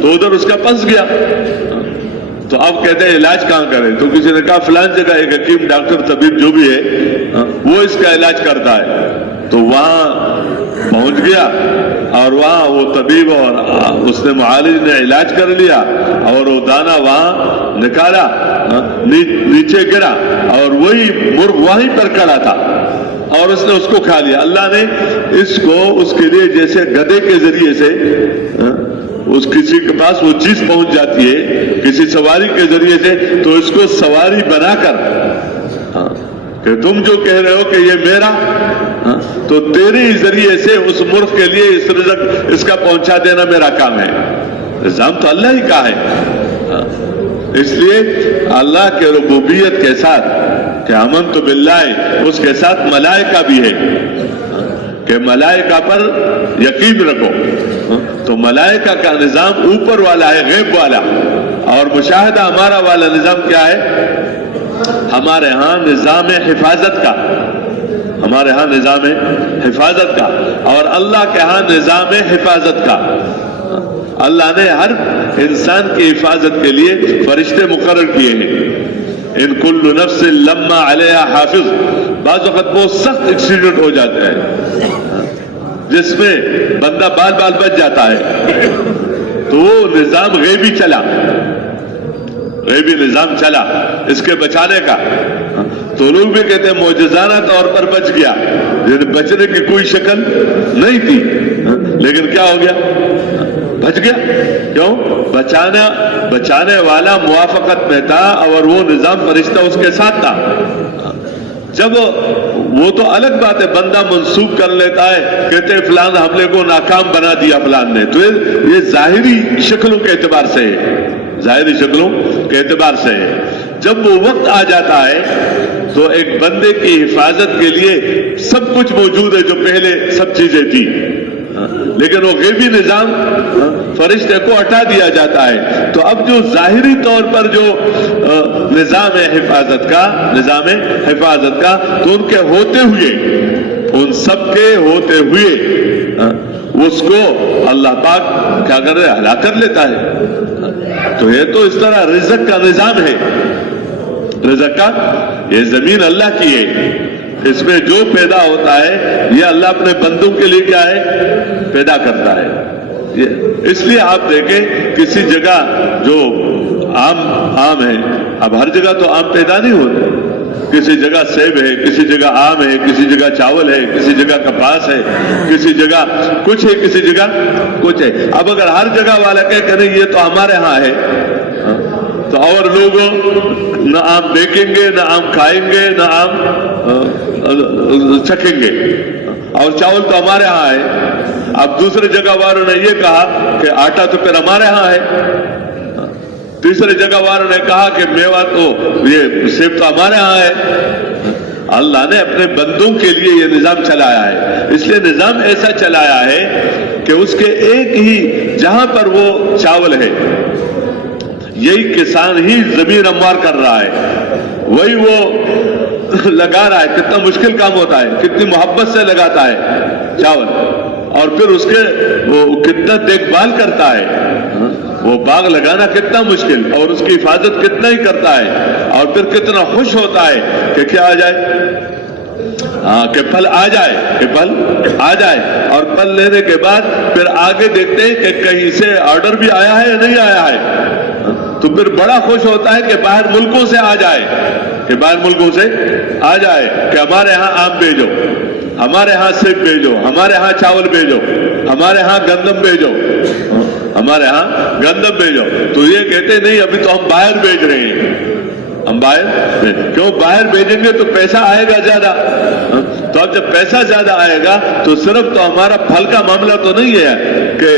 تو ادھر اس کا پھنس گیا. تو اب کہتے ہیں علاج کہاں کریں؟ تو کسی نے کہا فلان جگہ ایک حکیم ڈاکٹر طبیب جو بھی ہے وہ اس کا علاج کرتا ہے. تو وہاں پہنچ گیا اور وہاں وہ طبیب اور اس نے معالج نے علاج کر لیا اور وہ دانہ وہاں نکالا، نیچے گرا اور وہی مرغ وہیں پر کھڑا تھا اور اس نے اس کو کھا لیا. اللہ نے اس کو اس کے لیے جیسے گدھے کے ذریعے سے اس کسی کے پاس وہ چیز پہنچ جاتی ہے کسی سواری کے ذریعے سے، تو اس کو سواری بنا کر کہ تم جو کہہ رہے ہو کہ یہ میرا، تو تیرے ہی ذریعے سے اس مرغ کے لیے اس رزق اس کا پہنچا دینا میرا کام ہے. نظام تو اللہ ہی کا ہے. اس لیے اللہ کے ربوبیت کے ساتھ کہ آمنت باللہ، اس کے ساتھ ملائکہ بھی ہے کہ ملائکہ پر یقین رکھو. تو ملائکہ کا نظام اوپر والا ہے، غیب والا، اور مشاہدہ ہمارا والا نظام کیا ہے؟ ہمارے ہاں نظام حفاظت کا، ہمارے ہاں نظام حفاظت کا، اور اللہ کے ہاں نظام حفاظت کا. اللہ نے ہر انسان کی حفاظت کے لیے فرشتے مقرر کیے ہیں. ان کل نفس لما علیہا حافظ. بعض وقت بہت سخت ایکسیڈنٹ ہو جاتا ہے جس میں بندہ بال بال بچ جاتا ہے، تو وہ نظام غیبی چلا، غیبی نظام چلا اس کے بچانے کا. تو لوگ بھی کہتے ہیں معجزانہ طور پر بچ گیا، بچنے کی کوئی شکل نہیں تھی، لیکن کیا ہو گیا؟ بچ گیا. کیوں؟ بچانے والا موافقت میں تھا اور وہ نظام فرشتہ اس کے ساتھ تھا. جب وہ تو الگ بات ہے، بندہ منسوخ کر لیتا ہے، کہتے ہیں فلان حملے کو ناکام بنا دیا فلان نے، تو یہ ظاہری شکلوں کے اعتبار سے ہے، ظاہری شکلوں کے اعتبار سے ہے. جب وہ وقت آ جاتا ہے تو ایک بندے کی حفاظت کے لیے سب کچھ موجود ہے جو پہلے سب چیزیں تھی، لیکن وہ غیبی نظام فرشتے کو ہٹا دیا جاتا ہے. تو اب جو ظاہری طور پر جو نظام ہے حفاظت کا، تو ان کے ہوتے ہوئے، ان سب کے ہوتے ہوئے اس کو اللہ پاک کیا کر رہے؟ ہلاک کر لیتا ہے. تو یہ تو اس طرح رزق کا نظام ہے. رزق کا، یہ زمین اللہ کی ہے، اس میں جو پیدا ہوتا ہے یہ اللہ اپنے بندوں کے لیے کیا ہے؟ پیدا کرتا ہے. اس لیے آپ دیکھیں کسی جگہ جو آم ہے، اب ہر جگہ تو آم پیدا نہیں ہوتا، کسی جگہ سیب ہے، کسی جگہ آم ہے، کسی جگہ چاول ہے، کسی جگہ کپاس ہے، کسی جگہ کچھ ہے، کسی جگہ کچھ ہے. اب اگر ہر جگہ والا کہے کہ نہیں یہ تو ہمارے ہاں ہے، تو اور لوگ نہ آم دیکھیں گے، نہ آم کھائیں گے، نہ آم چکھیں گے. اور چاول تو ہمارے ہاں ہے. اب دوسرے جگہ والوں نے یہ کہا کہ آٹا تو پھر ہمارے ہاں ہے، تیسرے جگہ والوں نے کہا کہ میوہ تو یہ سیب تو ہمارے ہاں ہے. اللہ نے اپنے بندوں کے لیے یہ نظام چلایا ہے. اس لیے نظام ایسا چلایا ہے کہ اس کے ایک ہی جہاں پر وہ چاول ہے، یہی کسان ہی زمین ہموار کر رہا ہے، وہی وہ لگا رہا ہے. کتنا مشکل کام ہوتا ہے، کتنی محبت سے لگاتا ہے چاول، اور پھر اس کے وہ کتنا دیکھ بھال کرتا ہے. وہ باغ لگانا کتنا مشکل اور اس کی حفاظت کتنا ہی کرتا ہے، اور پھر کتنا خوش ہوتا ہے کہ کیا آ جائے، کہ پھل آ جائے، کہ پھل آ جائے. اور پھل لینے کے بعد پھر آگے دیکھتے ہیں کہ کہیں سے آرڈر بھی آیا ہے یا نہیں آیا ہے، تو پھر بڑا خوش ہوتا ہے کہ باہر ملکوں سے آ جائے، کہ باہر ملکوں سے آ جائے کہ ہمارے ہاں آم بھیجو، ہمارے ہاں سیب بھیجو، ہمارے ہاں چاول بھیجو، ہمارے ہاں گندم بھیجو، ہمارے ہاں گندم بھیجو. تو یہ کہتے نہیں ابھی تو ہم باہر بھیج رہے ہیں، ہم باہر کیوں باہر بھیجیں گے تو پیسہ آئے گا زیادہ. تو اب جب پیسہ زیادہ آئے گا تو صرف تو ہمارا پھل کا معاملہ تو نہیں ہے کہ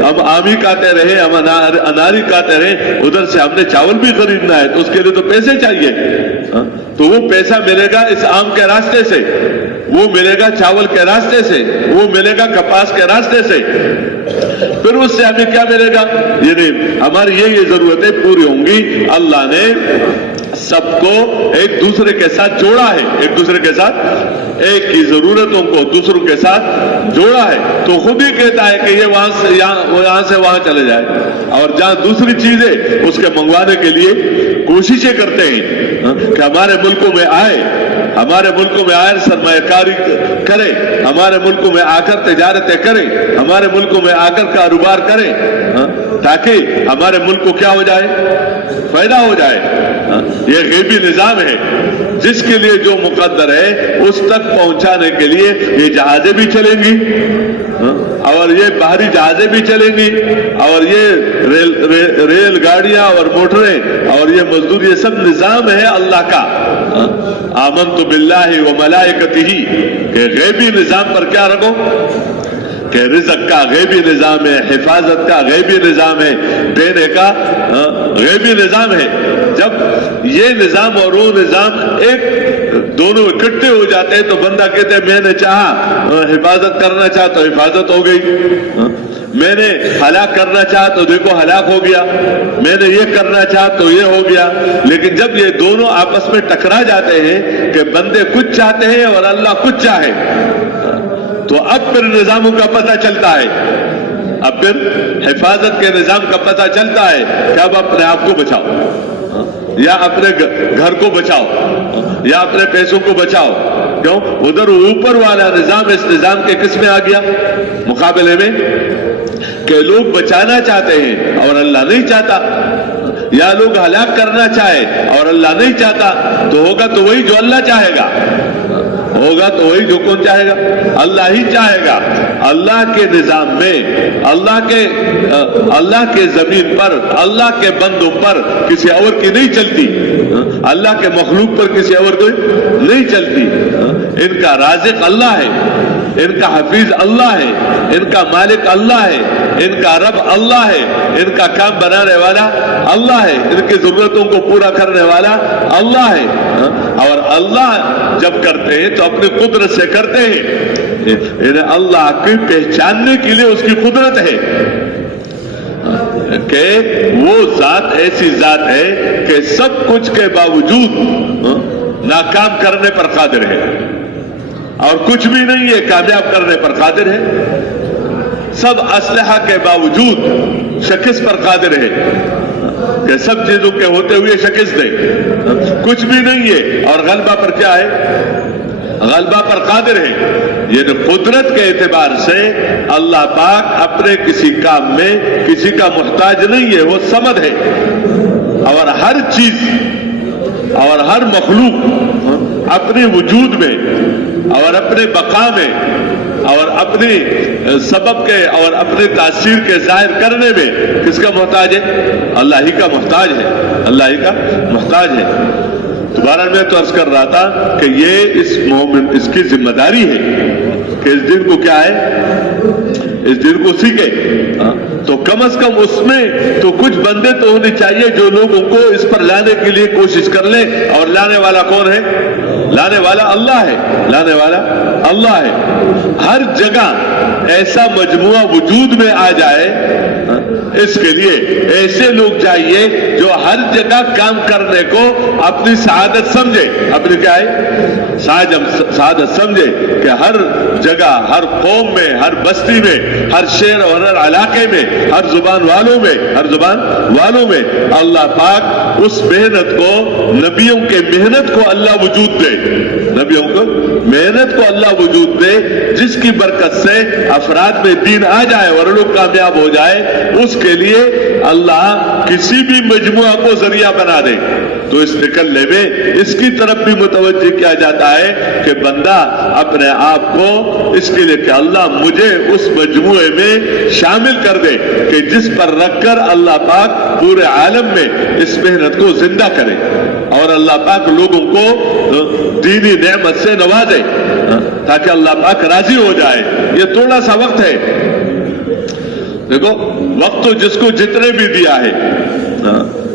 ہم آم ہی کھاتے رہے، ہم انار ہی کھاتے رہے، ادھر سے ہم نے چاول بھی خریدنا ہے تو اس کے لیے تو پیسے چاہیے. تو وہ پیسہ ملے گا اس آم کے راستے سے، وہ ملے گا چاول کے راستے سے، وہ ملے گا کپاس کے راستے سے. پھر اس سے ہمیں کیا ملے گا؟ یعنی ہماری یہ ضرورتیں پوری ہوں گی. اللہ نے سب کو ایک دوسرے کے ساتھ جوڑا ہے, ایک دوسرے کے ساتھ ایک کی ضرورتوں کو دوسروں کے ساتھ جوڑا ہے. تو خود ہی کہتا ہے کہ یہ وہاں سے یہاں سے وہاں چلے جائے, اور جہاں دوسری چیزیں اس کے منگوانے کے لیے کوششیں کرتے ہیں کہ ہمارے ملکوں میں آئے, ہمارے ملکوں میں آئے سرمایہ کاری کرے, ہمارے ملکوں میں آ کر تجارتیں کرے, ہمارے ملکوں میں آ کر کاروبار کرے, تاکہ ہمارے ملک کو کیا ہو جائے, فائدہ ہو جائے. یہ غیبی نظام ہے جس کے لیے جو مقدر ہے اس تک پہنچانے کے لیے یہ جہازیں بھی چلیں گی, اور یہ باہری جہازیں بھی چلیں گی, اور یہ ریل گاڑیاں اور موٹریں اور یہ مزدور, یہ سب نظام ہے اللہ کا. آمنت باللہ و ملائکتہ, کہ غیبی نظام پر کیا رکھو, کہ رزق کا غیبی نظام ہے, حفاظت کا غیبی نظام ہے, دینے کا غیبی نظام ہے. جب یہ نظام اور وہ نظام ایک دونوں اکٹھے ہو جاتے ہیں تو بندہ کہتے ہیں میں نے چاہا حفاظت کرنا چاہا تو حفاظت ہو گئی, میں نے ہلاک کرنا چاہا تو دیکھو ہلاک ہو گیا, میں نے یہ کرنا چاہا تو یہ ہو گیا. لیکن جب یہ دونوں آپس میں ٹکرا جاتے ہیں کہ بندے کچھ چاہتے ہیں اور اللہ کچھ چاہے, تو اب پھر نظاموں کا پتہ چلتا ہے, اب پھر حفاظت کے نظام کا پتہ چلتا ہے کہ اب اپنے آپ کو بچاؤ, یا اپنے گھر کو بچاؤ, یا اپنے پیسوں کو بچاؤ. کیوں؟ ادھر اوپر والا نظام اس نظام کے کس میں آ گیا مقابلے میں, کہ لوگ بچانا چاہتے ہیں اور اللہ نہیں چاہتا, یا لوگ ہلاک کرنا چاہے اور اللہ نہیں چاہتا. تو ہوگا تو وہی جو اللہ چاہے گا, ہوگا تو وہی جو کون چاہے گا, اللہ ہی چاہے گا. اللہ کے نظام میں, اللہ کے زمین پر, اللہ کے بندوں پر کسی اور کی نہیں چلتی, اللہ کے مخلوق پر کسی اور کی نہیں چلتی. ان کا رازق اللہ ہے, ان کا حفیظ اللہ ہے, ان کا مالک اللہ ہے, ان کا رب اللہ ہے, ان کا کام بنانے والا اللہ ہے, ان کی ضرورتوں کو پورا کرنے والا اللہ ہے. اور اللہ جب کرتے ہیں تو اپنی قدرت سے کرتے ہیں, انہیں اللہ کی پہچاننے کے لیے اس کی قدرت ہے کہ وہ ذات ایسی ذات ہے کہ سب کچھ کے باوجود ناکام کرنے پر قادر ہے, اور کچھ بھی نہیں ہے کامیاب کرنے پر قادر ہے. سب اسلحہ کے باوجود شکست پر قادر ہے, کہ سب چیزوں کے ہوتے ہوئے شکست دے, کچھ بھی نہیں ہے اور غلبہ پر کیا ہے, غلبہ پر قادر ہے. یہ قدرت کے اعتبار سے اللہ پاک اپنے کسی کام میں کسی کا محتاج نہیں ہے, وہ صمد ہے, اور ہر چیز اور ہر مخلوق اپنے وجود میں اور اپنے بقا میں اور اپنی سبب کے اور اپنی تاثیر کے ظاہر کرنے میں کس کا محتاج ہے, اللہ ہی کا محتاج ہے, اللہ ہی کا محتاج ہے. دوبارہ میں تو عرض کر رہا تھا کہ یہ اس مومن اس کی ذمہ داری ہے کہ اس دن کو کیا ہے, اس دن کو سیکھے. تو کم از کم اس میں تو کچھ بندے تو ہونے چاہیے جو لوگوں کو اس پر لانے کے لیے کوشش کر لیں, اور لانے والا کون ہے, لانے والا اللہ ہے, لانے والا اللہ ہے. ہر جگہ ایسا مجموعہ وجود میں آ جائے, اس کے لیے ایسے لوگ چاہیے جو ہر جگہ کام کرنے کو اپنی سعادت سمجھے, اپنی کیا ہے سعادت سمجھے, کہ ہر جگہ, ہر قوم میں, ہر بستی میں, ہر شہر اور ہر علاقے میں, ہر زبان والوں میں اللہ پاک اس محنت کو, نبیوں کے محنت کو اللہ وجود دے, نبیوں کو محنت کو اللہ وجود دے, جس کی برکت سے افراد میں دین آ جائے اور لوگ کامیاب ہو جائے. اس کے لیے اللہ کسی بھی مجموعہ کو ذریعہ بنا دے. تو اس نکلنے میں اس کی طرف بھی متوجہ کیا جاتا ہے کہ بندہ اپنے آپ کو اس کے لیے کہ اللہ مجھے اس مجموعے میں شامل کر دے کہ جس پر رکھ کر اللہ پاک پورے عالم میں اس محنت کو زندہ کرے, اور اللہ پاک لوگوں کو دینی نعمت سے نوازے تاکہ اللہ پاک راضی ہو جائے. یہ تھوڑا سا وقت ہے, دیکھو وقت تو جس کو جتنے بھی دیا ہے,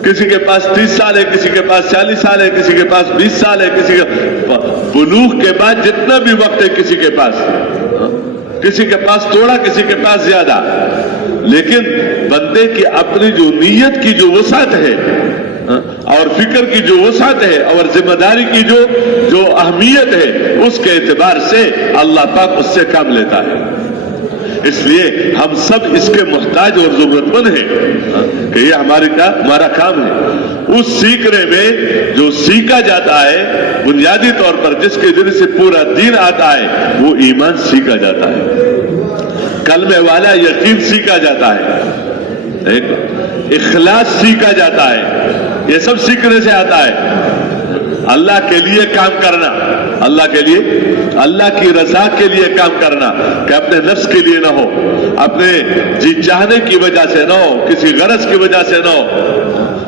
کسی کے پاس 30 سال ہے, کسی کے پاس 40 سال ہے, کسی کے پاس 20 سال ہے, کسی کے بلوغ کے بعد جتنا بھی وقت ہے کسی کے پاس تھوڑا, کسی کے پاس زیادہ. لیکن بندے کی اپنی جو نیت کی جو وسعت ہے اور فکر کی جو وسعت ہے اور ذمہ داری کی جو اہمیت ہے اس کے اعتبار سے اللہ پاک اس سے کام لیتا ہے. اس لیے ہم سب اس کے محتاج اور ضرورت مند ہیں کہ یہ ہمارا کام ہے. اس سیکھنے میں جو سیکھا جاتا ہے بنیادی طور پر جس کے ذریعے سے پورا دین آتا ہے وہ ایمان سیکھا جاتا ہے, کلمے والا یقین سیکھا جاتا ہے, اخلاص سیکھا جاتا ہے. یہ سب سیکھنے سے آتا ہے. اللہ کے لیے کام کرنا, اللہ کے لیے, اللہ کی رضا کے لیے کام کرنا, کہ اپنے نفس کے لیے نہ ہو, اپنے جی چاہنے کی وجہ سے نہ ہو, کسی غرض کی وجہ سے نہ ہو.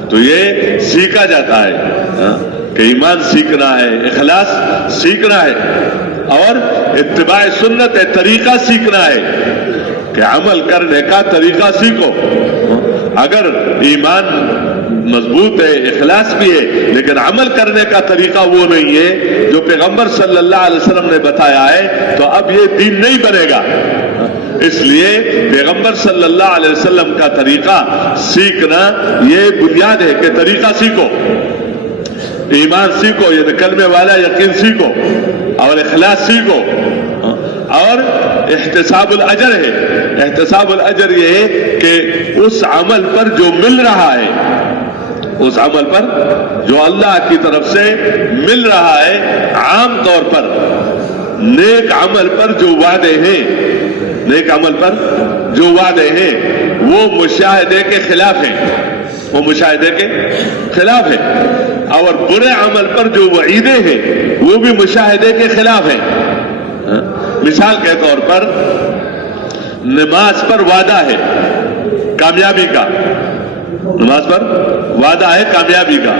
تو یہ سیکھا جاتا ہے کہ ایمان سیکھنا ہے, اخلاص سیکھنا ہے, اور اتباع سنت طریقہ سیکھنا ہے کہ عمل کرنے کا طریقہ سیکھو. اگر ایمان مضبوط ہے, اخلاص بھی ہے, لیکن عمل کرنے کا طریقہ وہ نہیں ہے جو پیغمبر صلی اللہ علیہ وسلم نے بتایا ہے, تو اب یہ دین نہیں بنے گا. اس لیے پیغمبر صلی اللہ علیہ وسلم کا طریقہ سیکھنا یہ بنیاد ہے کہ طریقہ سیکھو, ایمان سیکھو, یہ کلمے والا یقین سیکھو, اور اخلاص سیکھو, اور احتساب الاجر ہے. احتساب الاجر یہ ہے کہ اس عمل پر جو مل رہا ہے, اس عمل پر جو اللہ کی طرف سے مل رہا ہے, عام طور پر نیک عمل پر جو وعدے ہیں, نیک عمل پر جو وعدے ہیں وہ مشاہدے کے خلاف ہیں, وہ مشاہدے کے خلاف ہیں, اور برے عمل پر جو وعیدیں ہیں وہ بھی مشاہدے کے خلاف ہیں. مثال کے طور پر نماز پر وعدہ ہے کامیابی کا, نماز پر وعدہ ہے کامیابی کا,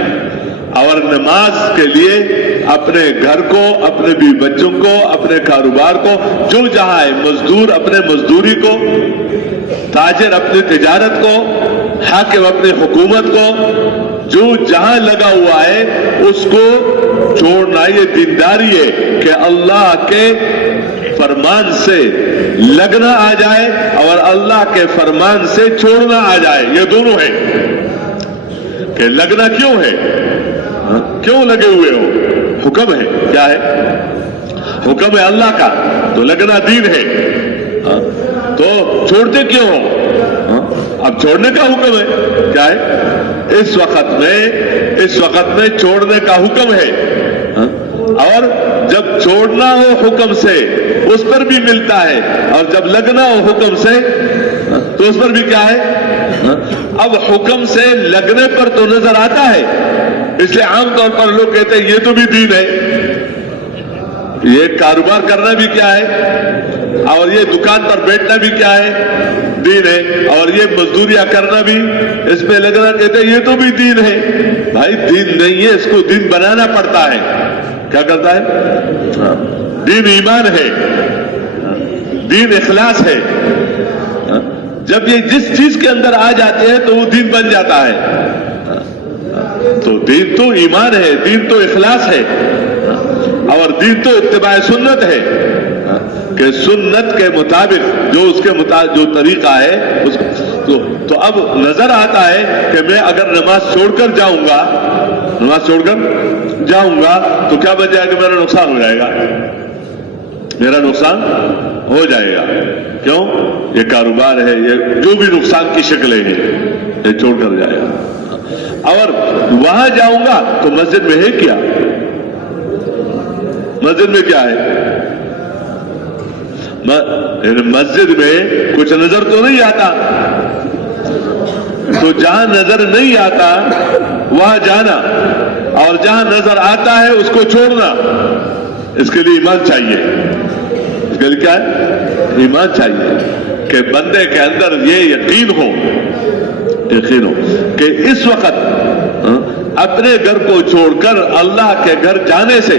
اور نماز کے لیے اپنے گھر کو, اپنے بیوی بچوں کو, اپنے کاروبار کو, جو جہاں ہے, مزدور اپنے مزدوری کو, تاجر اپنی تجارت کو, حاکم اپنی حکومت کو, جو جہاں لگا ہوا ہے اس کو چھوڑنا. یہ دینداری ہے کہ اللہ کے فرمان سے لگنا آ جائے اور اللہ کے فرمان سے چھوڑنا آ جائے. یہ دونوں ہیں کہ لگنا کیوں ہے, کیوں لگے ہوئے ہو, حکم ہے, کیا ہے, حکم ہے اللہ کا, تو لگنا دین ہے. تو چھوڑتے کیوں ہو, اب چھوڑنے کا حکم ہے, کیا ہے, اس وقت میں چھوڑنے کا حکم ہے. اور جب چھوڑنا ہو حکم سے اس پر بھی ملتا ہے, اور جب لگنا ہو حکم سے تو اس پر بھی کیا ہے. اب حکم سے لگنے پر تو نظر آتا ہے, اس لیے عام طور پر لوگ کہتے ہیں یہ تو بھی دین ہے. یہ کاروبار کرنا بھی کیا ہے, اور یہ دکان پر بیٹھنا بھی کیا ہے, دین ہے. اور یہ مزدوریاں کرنا بھی, اس میں لگنا, کہتے ہیں یہ تو بھی دین ہے. بھائی دین نہیں ہے, اس کو دین بنانا پڑتا ہے. کیا کرتا ہے, دین ایمان ہے, دین اخلاص ہے. جب یہ جس چیز کے اندر آ جاتے ہیں تو وہ دین بن جاتا ہے. تو دین تو ایمان ہے, دین تو اخلاص ہے, اور دین تو اتباع سنت ہے کہ سنت کے مطابق جو اس کے مطابق جو طریقہ ہے اس تو اب نظر آتا ہے کہ میں اگر نماز چھوڑ کر جاؤں گا, نماز چھوڑ کر جاؤں گا تو کیا بن جائے گا, میرا نقصان ہو جائے گا, میرا نقصان ہو جائے گا. کیوں, یہ کاروبار ہے, یہ جو بھی نقصان کی شکلیں ہیں یہ چھوڑ کر جائے گا. اور وہاں جاؤں گا تو مسجد میں ہے کیا, مسجد میں کیا ہے, مسجد میں کچھ نظر تو نہیں آتا. تو جہاں نظر نہیں آتا وہاں جانا, اور جہاں نظر آتا ہے اس کو چھوڑنا, اس کے لیے ایمان چاہیے. اس کے لیے کیا ہے, ایمان چاہیے کہ بندے کے اندر یہ یقین ہو کہ اس وقت اپنے گھر کو چھوڑ کر اللہ کے گھر جانے سے,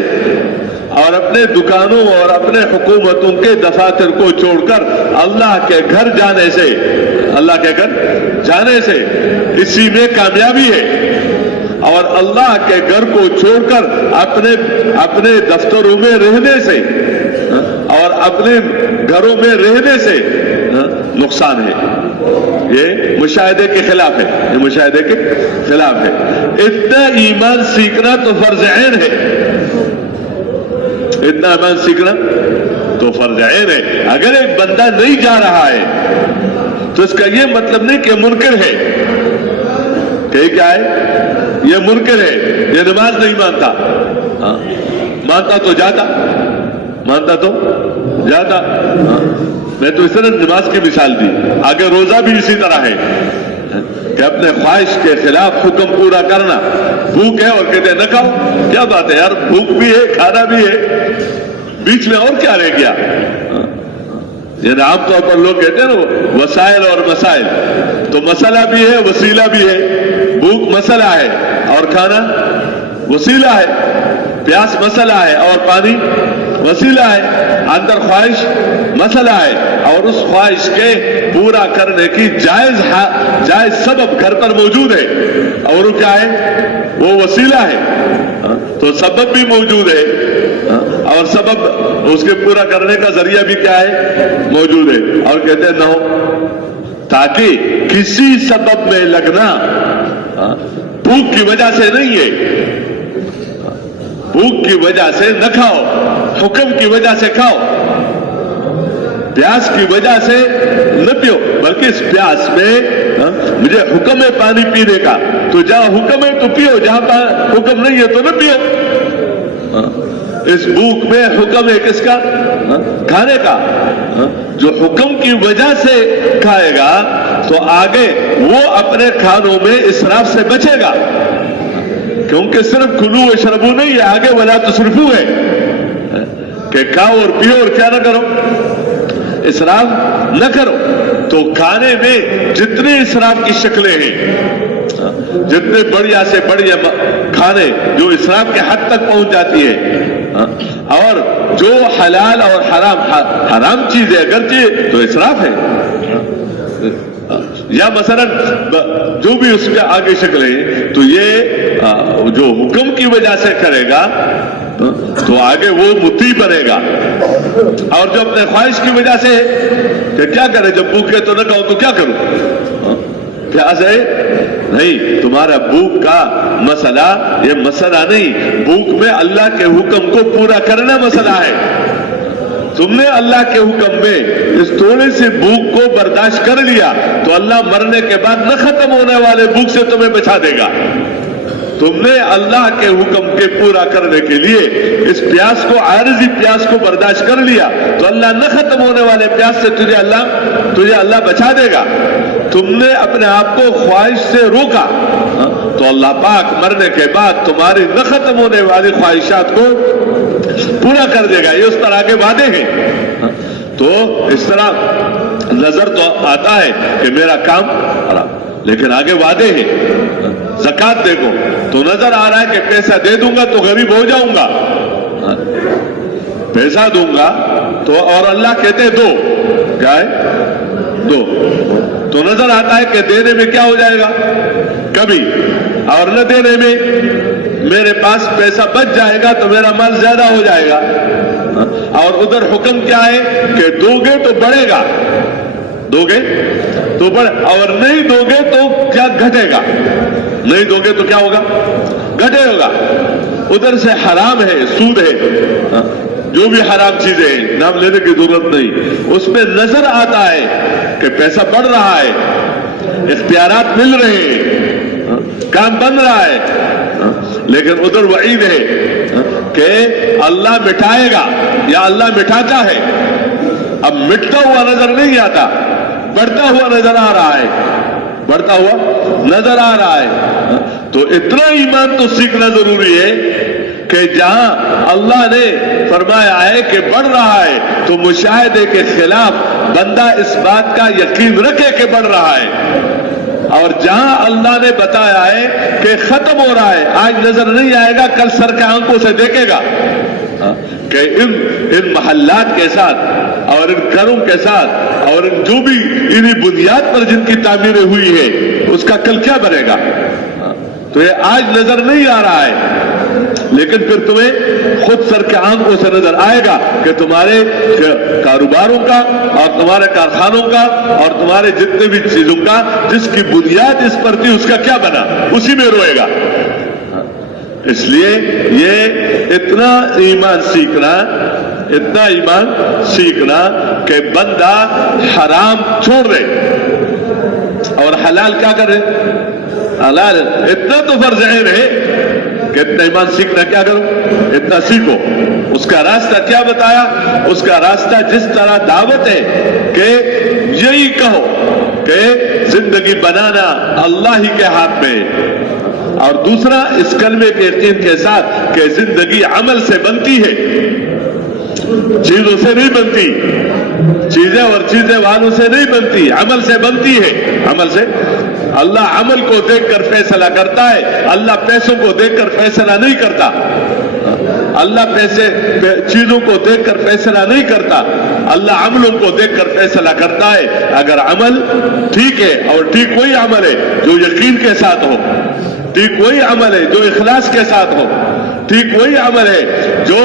اور اپنے دکانوں اور اپنے حکومتوں کے دفاتر کو چھوڑ کر اللہ کے گھر جانے سے, اللہ کے گھر جانے سے اسی میں کامیابی ہے. اور اللہ کے گھر کو چھوڑ کر اپنے دفتروں میں رہنے سے اور اپنے گھروں میں رہنے سے نقصان ہے. یہ مشاہدے کے خلاف ہے، یہ مشاہدے کے خلاف ہے۔ اتنا ایمان سیکھنا تو فرض عین ہے، اتنا ایمان سیکھنا تو فرض عین ہے۔ اگر ایک بندہ نہیں جا رہا ہے تو اس کا یہ مطلب نہیں کہ منکر ہے، کہ کیا ہے؟ یہ منکر ہے، یہ نماز نہیں مانتا۔ ہاں، مانتا تو جاتا، مانتا تو جاتا۔ میں تو اس طرح نماز کی مثال دی، آگے روزہ بھی اسی طرح ہے کہ اپنے خواہش کے خلاف حکم پورا کرنا۔ بھوک ہے اور کہتے ہیں نہ کھاؤ، کیا بات ہے یار، بھوک بھی ہے کھانا بھی ہے، بیچ میں اور کیا رہ گیا؟ یعنی عام طور پر لوگ کہتے ہیں نا وسائل اور مسائل، تو مسئلہ بھی ہے وسیلہ بھی ہے۔ بھوک مسئلہ ہے اور کھانا وسیلہ ہے، پیاس مسئلہ ہے اور پانی وسیلہ ہے، اندر خواہش مسئلہ ہے اور اس خواہش کے پورا کرنے کی جائز سبب گھر پر موجود ہے، اور وہ کیا ہے؟ وہ وسیلہ ہے۔ تو سبب بھی موجود ہے اور سبب اس کے پورا کرنے کا ذریعہ بھی کیا ہے؟ موجود ہے، اور کہتے ہیں نہ ہو، تاکہ کسی سبب میں لگنا بھوک کی وجہ سے نہیں ہے، بھوک کی وجہ سے نہ کھاؤ، حکم کی وجہ سے کھاؤ، پیاس کی وجہ سے نہ پیو، بلکہ اس پیاس میں مجھے حکم ہے پانی پینے کا، تو جہاں حکم ہے تو پیو، جہاں حکم نہیں ہے تو نہ پیو۔ اس بھوک میں حکم ہے کس کا؟ کھانے کا۔ جو حکم کی وجہ سے کھائے گا تو آگے وہ اپنے کھانوں میں اسراف سے بچے گا، کیونکہ صرف کلو واشربو نہیں ہے، آگے ولا تسرفو ہے کہ کھاؤ اور پیو اور کیا نہ کرو؟ اسراف نہ کرو۔ تو کھانے میں جتنے اسراف کی شکلیں ہیں، جتنے بڑھیا سے بڑھیا کھانے جو اسراف کے حد تک پہنچ جاتی ہے، اور جو حلال اور حرام چیز ہے اگرچہ تو اسراف ہے، یا مثلا جو بھی اس کے آگے شکلیں، تو یہ جو حکم کی وجہ سے کرے گا تو آگے وہ مطیع بنے گا، اور جو اپنے خواہش کی وجہ سے کہ کیا کرے، جب بھوک ہے تو نہ کہو تو کیا کروں، پیاس ہے نہیں، تمہارا بھوک کا مسئلہ یہ مسئلہ نہیں، بھوک میں اللہ کے حکم کو پورا کرنا مسئلہ ہے۔ تم نے اللہ کے حکم میں اس تھوڑی سی بھوک کو برداشت کر لیا تو اللہ مرنے کے بعد نہ ختم ہونے والے بھوک سے تمہیں بچا دے گا۔ تم نے اللہ کے حکم کے پورا کرنے کے لیے اس پیاس کو، عارضی پیاس کو برداشت کر لیا تو اللہ نہ ختم ہونے والے پیاس سے تجھے اللہ بچا دے گا۔ تم نے اپنے آپ کو خواہش سے روکا تو اللہ پاک مرنے کے بعد تمہاری نہ ختم ہونے والی خواہشات کو پورا کر دے گا۔ یہ اس طرح کے وعدے ہیں۔ تو اس طرح نظر تو آتا ہے کہ میرا کام خراب، لیکن آگے وعدے ہیں۔ زکات دیکھو تو نظر آ رہا ہے کہ پیسہ دے دوں گا تو غریب ہو جاؤں گا، پیسہ دوں گا تو، اور اللہ کہتے دو، کیا ہے؟ دو، تو نظر آتا ہے کہ دینے میں کیا ہو جائے گا کبھی، اور نہ دینے میں میرے پاس پیسہ بچ جائے گا تو میرا مال زیادہ ہو جائے گا، اور ادھر حکم کیا ہے کہ دو گے تو بڑھے گا، دو گے تو بڑھے، اور نہیں دو گے تو کیا گھٹے گا، نہیں دو گے تو کیا ہوگا؟ گھٹے ہوگا۔ ادھر سے حرام ہے، سود ہے، جو بھی حرام چیزیں ہیں نام لینے کی ضرورت نہیں، اس میں نظر آتا ہے کہ پیسہ بڑھ رہا ہے، اختیارات مل رہے ہیں، کام بن رہا ہے، لیکن ادھر وعید ہے کہ اللہ مٹائے گا یا اللہ مٹاتا ہے۔ اب مٹتا ہوا نظر نہیں آتا، بڑھتا ہوا نظر آ رہا ہے، بڑھتا ہوا نظر آ رہا ہے۔ تو اتنا ایمان تو سیکھنا ضروری ہے کہ جہاں اللہ نے فرمایا ہے کہ بڑھ رہا ہے تو مشاہدے کے خلاف بندہ اس بات کا یقین رکھے کہ بڑھ رہا ہے، اور جہاں اللہ نے بتایا ہے کہ ختم ہو رہا ہے، آج نظر نہیں آئے گا کل سر کے آنکھوں سے دیکھے گا کہ ان محلات کے ساتھ اور ان گھروں کے ساتھ اور ان جو بھی انہی بنیاد پر جن کی تعمیریں ہوئی ہے اس کا کل کیا بنے گا۔ تو یہ آج نظر نہیں آ رہا ہے، لیکن پھر تمہیں خود سر کے آنکھوں سے نظر آئے گا کہ تمہارے کاروباروں کا اور تمہارے کارخانوں کا اور تمہارے جتنے بھی چیزوں کا جس کی بنیاد اس پر تھی اس کا کیا بنا، اسی میں روئے گا۔ اس لیے یہ اتنا ایمان سیکھنا کہ بندہ حرام چھوڑ دے اور حلال کیا کرے، حلال، اتنا تو فرض عین ہے کہ اتنا ایمان سیکھنا کیا کرو، اتنا سیکھو۔ اس کا راستہ کیا بتایا؟ اس کا راستہ جس طرح دعوت ہے کہ یہی کہو کہ زندگی بنانا اللہ ہی کے ہاتھ میں ہے، اور دوسرا اس کلمے کے یقین کے ساتھ کہ زندگی عمل سے بنتی ہے، چیزوں سے نہیں بنتی، چیزیں اور چیزیں والوں سے نہیں بنتی، عمل سے بنتی ہے، عمل سے۔ اللہ عمل کو دیکھ کر فیصلہ کرتا ہے، اللہ پیسوں کو دیکھ کر فیصلہ نہیں کرتا، اللہ چیزوں کو دیکھ کر فیصلہ نہیں کرتا، اللہ عملوں کو دیکھ کر فیصلہ کرتا ہے۔ اگر عمل ٹھیک ہے، اور ٹھیک وہی عمل ہے جو یقین کے ساتھ ہو، ٹھیک وہی عمل ہے جو اخلاص کے ساتھ ہو، ٹھیک وہی عمل ہے جو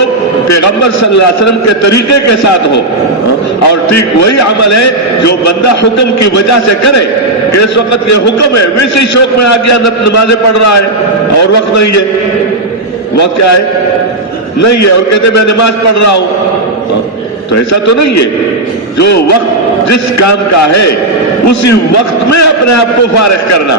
پیغمبر صلی اللہ علیہ وسلم کے طریقے کے ساتھ ہو، اور ٹھیک وہی عمل ہے جو بندہ حکم کی وجہ سے کرے کہ اس وقت یہ حکم ہے، ویسے ہی شوق میں آ گیا نمازیں پڑھ رہا ہے اور وقت نہیں ہے، وقت کیا ہے نہیں ہے، اور کہتے میں نماز پڑھ رہا ہوں، تو ایسا تو نہیں ہے۔ جو وقت جس کام کا ہے اسی وقت میں اپنے آپ کو فارغ کرنا،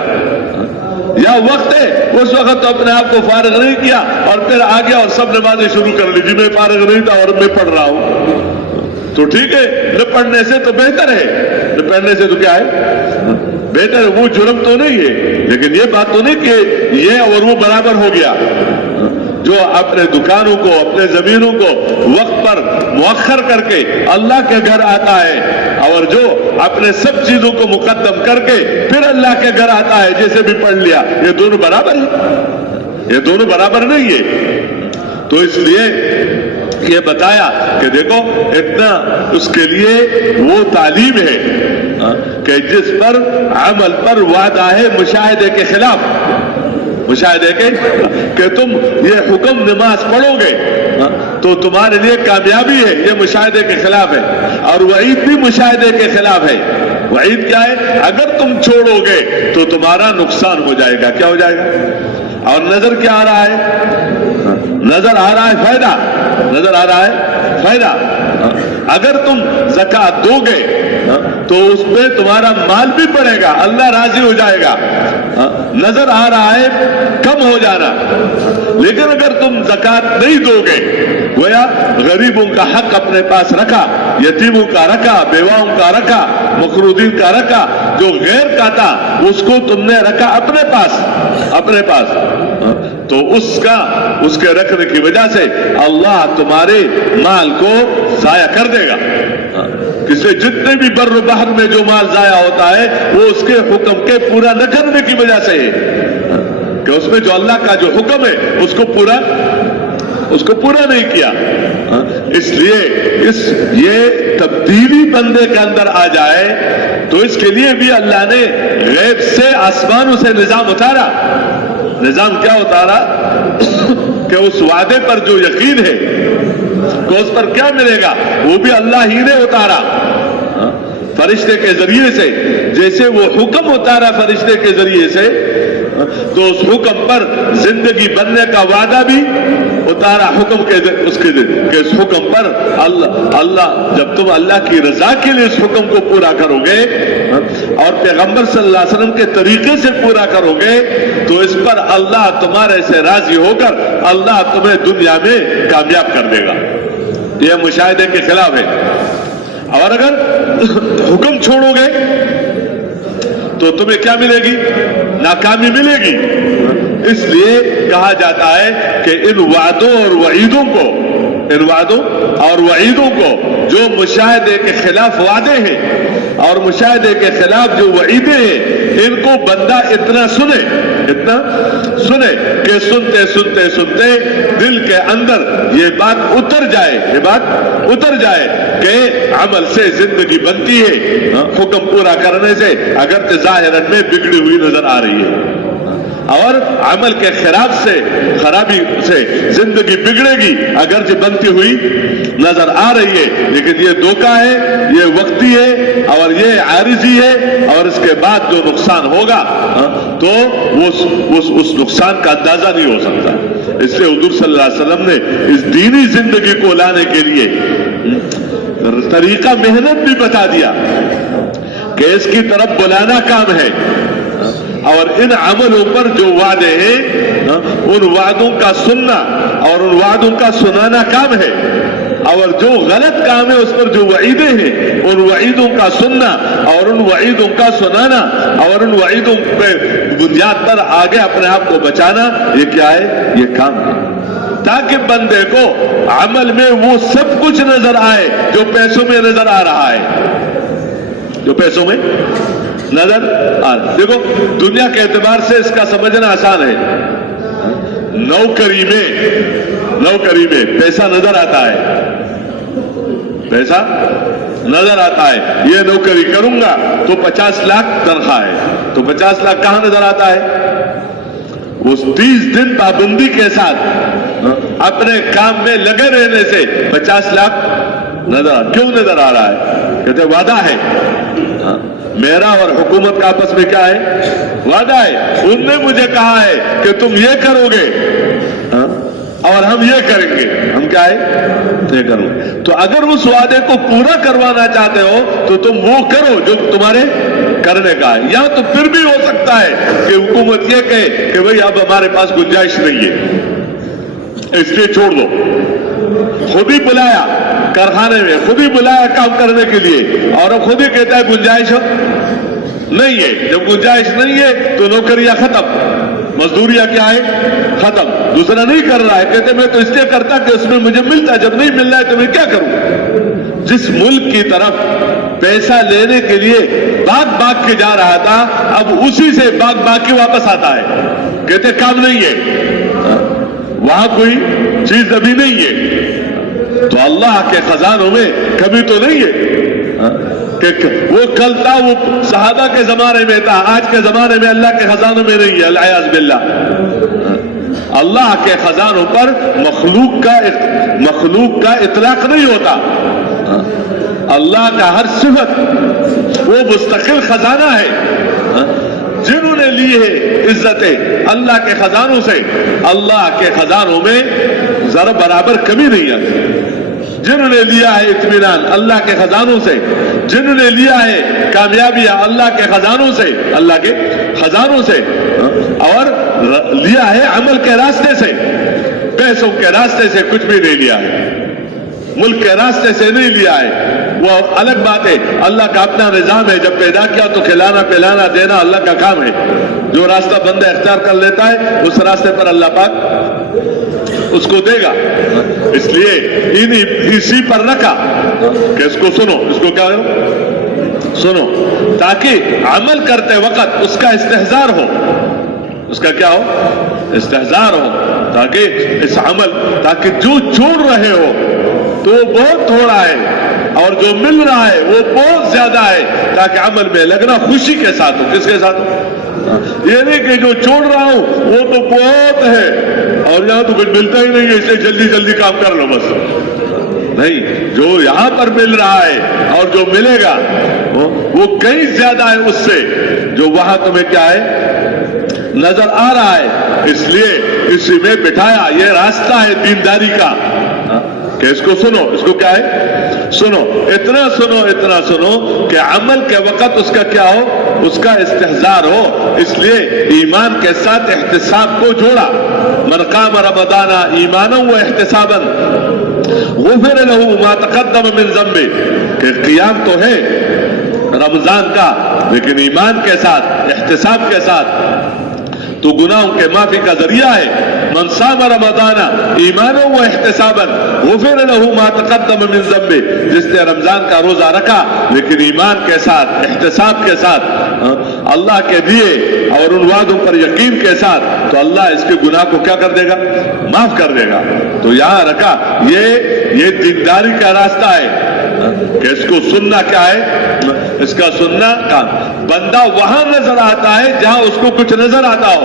یا وقت ہے اس وقت تو اپنے آپ کو فارغ نہیں کیا اور پھر آ گیا اور سب نمازیں شروع کر لی، جی میں فارغ نہیں تھا اور میں پڑھ رہا ہوں، تو ٹھیک ہے، نہ پڑھنے سے تو بہتر ہے، نہ پڑھنے سے تو کیا ہے بہتر ہے، وہ جرم تو نہیں ہے، لیکن یہ بات تو نہیں کہ یہ اور وہ برابر ہو گیا۔ جو اپنے دکانوں کو، اپنے زمینوں کو وقت پر مؤخر کر کے اللہ کے گھر آتا ہے، اور جو اپنے سب چیزوں کو مقدم کر کے پھر اللہ کے گھر آتا ہے، جیسے بھی پڑھ لیا، یہ دونوں برابر ہیں، یہ دونوں برابر نہیں ہے۔ تو اس لیے یہ بتایا کہ دیکھو اتنا اس کے لیے وہ تعلیم ہے کہ جس پر عمل پر وعدہ ہے مشاہدے کے خلاف، مشاہدے کے کہ تم یہ حکم نماز پڑھو گے تو تمہارے لیے کامیابی ہے، یہ مشاہدے کے خلاف ہے، اور وعید بھی مشاہدے کے خلاف ہے۔ وعید کیا ہے؟ اگر تم چھوڑو گے تو تمہارا نقصان ہو جائے گا، کیا ہو جائے گا؟ اور نظر کیا آ رہا ہے؟ نظر آ رہا ہے فائدہ، نظر آ رہا ہے فائدہ۔ اگر تم زکوٰۃ دو گے تو اس پہ تمہارا مال بھی بڑھے گا، اللہ راضی ہو جائے گا، نظر آ رہا ہے کم ہو جانا۔ لیکن اگر تم زکوٰۃ نہیں دو گے، گویا غریبوں کا حق اپنے پاس رکھا، یتیموں کا رکھا، بیواؤں کا رکھا، مقروضین کا رکھا، جو غیر کا تھا اس کو تم نے رکھا اپنے پاس، تو اس کے رکھنے کی وجہ سے اللہ تمہارے مال کو ضائع کر دے گا۔ کسی جتنے بھی بر و بحر میں جو مال ضائع ہوتا ہے وہ اس کے حکم کے پورا نہ کرنے کی وجہ سے ہے، کہ اس میں جو اللہ کا جو حکم ہے اس کو پورا نہیں کیا۔ اس لیے یہ تبدیلی بندے کے اندر آ جائے تو اس کے لیے بھی اللہ نے غیب سے آسمانوں سے نظام اتارا۔ نظام کیا اتارا؟ کہ اس وعدے پر جو یقین ہے کہ اس پر کیا ملے گا وہ بھی اللہ ہی نے اتارا فرشتے کے ذریعے سے، جیسے وہ حکم اتارا فرشتے کے ذریعے سے، تو اس حکم پر زندگی بننے کا وعدہ بھی اتارا حکم کے اس حکم پر اللہ جب تم اللہ کی رضا کے لیے اس حکم کو پورا کرو گے اور پیغمبر صلی اللہ علیہ وسلم کے طریقے سے پورا کرو گے تو اس پر اللہ تمہارے سے راضی ہو کر اللہ تمہیں دنیا میں کامیاب کر دے گا۔ یہ مشاہدے کے خلاف ہے۔ اور اگر حکم چھوڑو گے تو تمہیں کیا ملے گی؟ ناکامی ملے گی۔ اس لیے کہا جاتا ہے کہ ان وعدوں اور وعیدوں کو جو مشاہدے کے خلاف وعدے ہیں اور مشاہدے کے خلاف جو وعیدیں ہیں، ان کو بندہ اتنا سنے کہ سنتے دل کے اندر یہ بات اتر جائے کہ عمل سے زندگی بنتی ہے، حکم پورا کرنے سے، اگر ظاہراً میں بگڑی ہوئی نظر آ رہی ہے، اور عمل کے خرابی سے زندگی بگڑے گی، اگرچہ بنتی ہوئی نظر آ رہی ہے، لیکن یہ دھوکہ ہے، یہ وقتی ہے اور یہ عارضی ہے، اور اس کے بعد جو نقصان ہوگا تو اس نقصان کا اندازہ نہیں ہو سکتا۔ اس لیے حضور صلی اللہ علیہ وسلم نے اس دینی زندگی کو لانے کے لیے طریقہ محنت بھی بتا دیا کہ اس کی طرف بلانا کام ہے، اور ان عملوں پر جو وعدے ہیں ان وعدوں کا سننا اور ان وعدوں کا سنانا کام ہے، اور جو غلط کام ہے اس پر جو وعیدیں ہیں ان وعیدوں کا سننا اور ان وعیدوں کا سنانا اور ان وعیدوں پہ بنیاد پر آگے اپنے آپ کو بچانا، یہ کیا ہے؟ یہ کام ہے، تاکہ بندے کو عمل میں وہ سب کچھ نظر آئے جو پیسوں میں نظر آ رہا ہے، جو پیسوں میں نظر آ رہا ہے۔ دیکھو دنیا کے اعتبار سے اس کا سمجھنا آسان ہے، نوکری میں پیسہ نظر آتا ہے، پیسا نظر آتا ہے، یہ نوکری کروں گا تو 50 لاکھ تنخواہ ہے، تو 50 لاکھ کہاں نظر آتا ہے؟ اس 30 دن پابندی کے ساتھ اپنے کام میں لگے رہنے سے 50 لاکھ کیوں نظر آ رہا ہے؟ کہتے وعدہ ہے، میرا اور حکومت کا آپس میں کیا ہے؟ وعدہ ہے، انہوں نے مجھے کہا ہے کہ تم یہ کرو گے اور ہم یہ کریں گے، ہم کیا ہے؟ یہ کرو گے۔ تو اگر اس وعدے کو پورا کروانا چاہتے ہو تو تم وہ کرو جو تمہارے کرنے کا ہے، یا تو پھر بھی ہو سکتا ہے کہ حکومت یہ کہے کہ بھئی اب ہمارے پاس گنجائش نہیں ہے، اس لیے چھوڑ دو۔ خود ہی بلایا کارخانے میں، خود ہی بلایا کام کرنے کے لیے، اور اب خود ہی کہتا ہے گنجائش نہیں ہے۔ جب گنجائش نہیں ہے تو نوکریاں ختم، مزدوریاں کیا ہے؟ ختم۔ دوسرا نہیں کر رہا ہے، کہتے میں تو اس لیے کرتا کہ اس میں مجھے ملتا، جب نہیں مل رہا ہے تو میں کیا کروں؟ جس ملک کی طرف پیسہ لینے کے لیے باغ کے جا رہا تھا، اب اسی سے باغ کے واپس آتا ہے، کہتے کام نہیں ہے، وہاں کوئی چیز ابھی نہیں ہے۔ تو اللہ کے خزانوں میں کبھی تو نہیں ہے کہ وہ کل تھا، وہ صحابہ کے زمانے میں تھا، آج کے زمانے میں اللہ کے خزانوں میں نہیں ہے، العیاذ باللہ۔ اللہ کے خزانوں پر مخلوق کا اطلاق نہیں ہوتا، اللہ کا ہر صفت وہ مستقل خزانہ ہے۔ جنہوں نے لی ہے عزتیں اللہ کے خزانوں سے، اللہ کے خزانوں میں ذرا برابر کمی نہیں آتی۔ جنہوں نے لیا ہے اطمینان اللہ کے خزانوں سے، جنہوں نے لیا ہے کامیابیاں اللہ کے خزانوں سے، اللہ کے خزانوں سے، اور لیا ہے عمل کے راستے سے، پیسوں کے راستے سے کچھ بھی نہیں لیا ہے، ملک کے راستے سے نہیں لیا ہے۔ وہ الگ بات ہے، اللہ کا اپنا نظام ہے، جب پیدا کیا تو کھلانا پلانا دینا اللہ کا کام ہے۔ جو راستہ بندہ اختیار کر لیتا ہے اس راستے پر اللہ پاک اس کو دے گا۔ اس لیے اسی پر رکھا کہ اس کو سنو، اس کو کیا ہو؟ سنو، تاکہ عمل کرتے وقت اس کا استحضار ہو، اس کا کیا ہو؟ استحضار ہو، تاکہ اس عمل، تاکہ جو چھوڑ رہے ہو تو وہ بہت تھوڑا ہے اور جو مل رہا ہے وہ بہت زیادہ ہے، تاکہ عمل میں لگنا خوشی کے ساتھ ہو۔ کس کے ساتھ ہو؟ یہ نہیں کہ جو چھوڑ رہا ہوں وہ تو بہت ہے اور یہاں تو کچھ ملتا ہی نہیں ہے، اس لیے جلدی جلدی کام کر لو بس۔ نہیں، جو یہاں پر مل رہا ہے اور جو ملے گا وہ کہیں زیادہ ہے اس سے جو وہاں تمہیں کیا ہے؟ نظر آ رہا ہے۔ اس لیے اسی میں بٹھایا، یہ راستہ ہے دینداری کا کہ اس کو سنو، اس کو کیا ہے؟ سنو، اتنا سنو کہ عمل کے وقت اس کا کیا ہو؟ اس کا استحضار ہو۔ اس لیے ایمان کے ساتھ احتساب کو جوڑا، من قام رمضان ایمانا و احتسابا غفر له ما تقدم من ذنبه، کہ قیام تو ہے رمضان کا، لیکن ایمان کے ساتھ، احتساب کے ساتھ تو گناہوں کے معافی کا ذریعہ ہے۔ من صام رمضان ایمانا و احتسابا غفر له ما تقدم من ذنبه، جس نے رمضان کا روزہ رکھا لیکن ایمان کے ساتھ، احتساب کے ساتھ، اللہ کے دیے اور ان وعدوں پر یقین کے ساتھ، تو اللہ اس کے گناہ کو کیا کر دے گا؟ معاف کر دے گا۔ تو یہاں رکھا، یہ دینداری کا راستہ ہے کہ اس کو سننا کیا ہے؟ اس کا سننا کام۔ بندہ وہاں نظر آتا ہے جہاں اس کو کچھ نظر آتا ہو،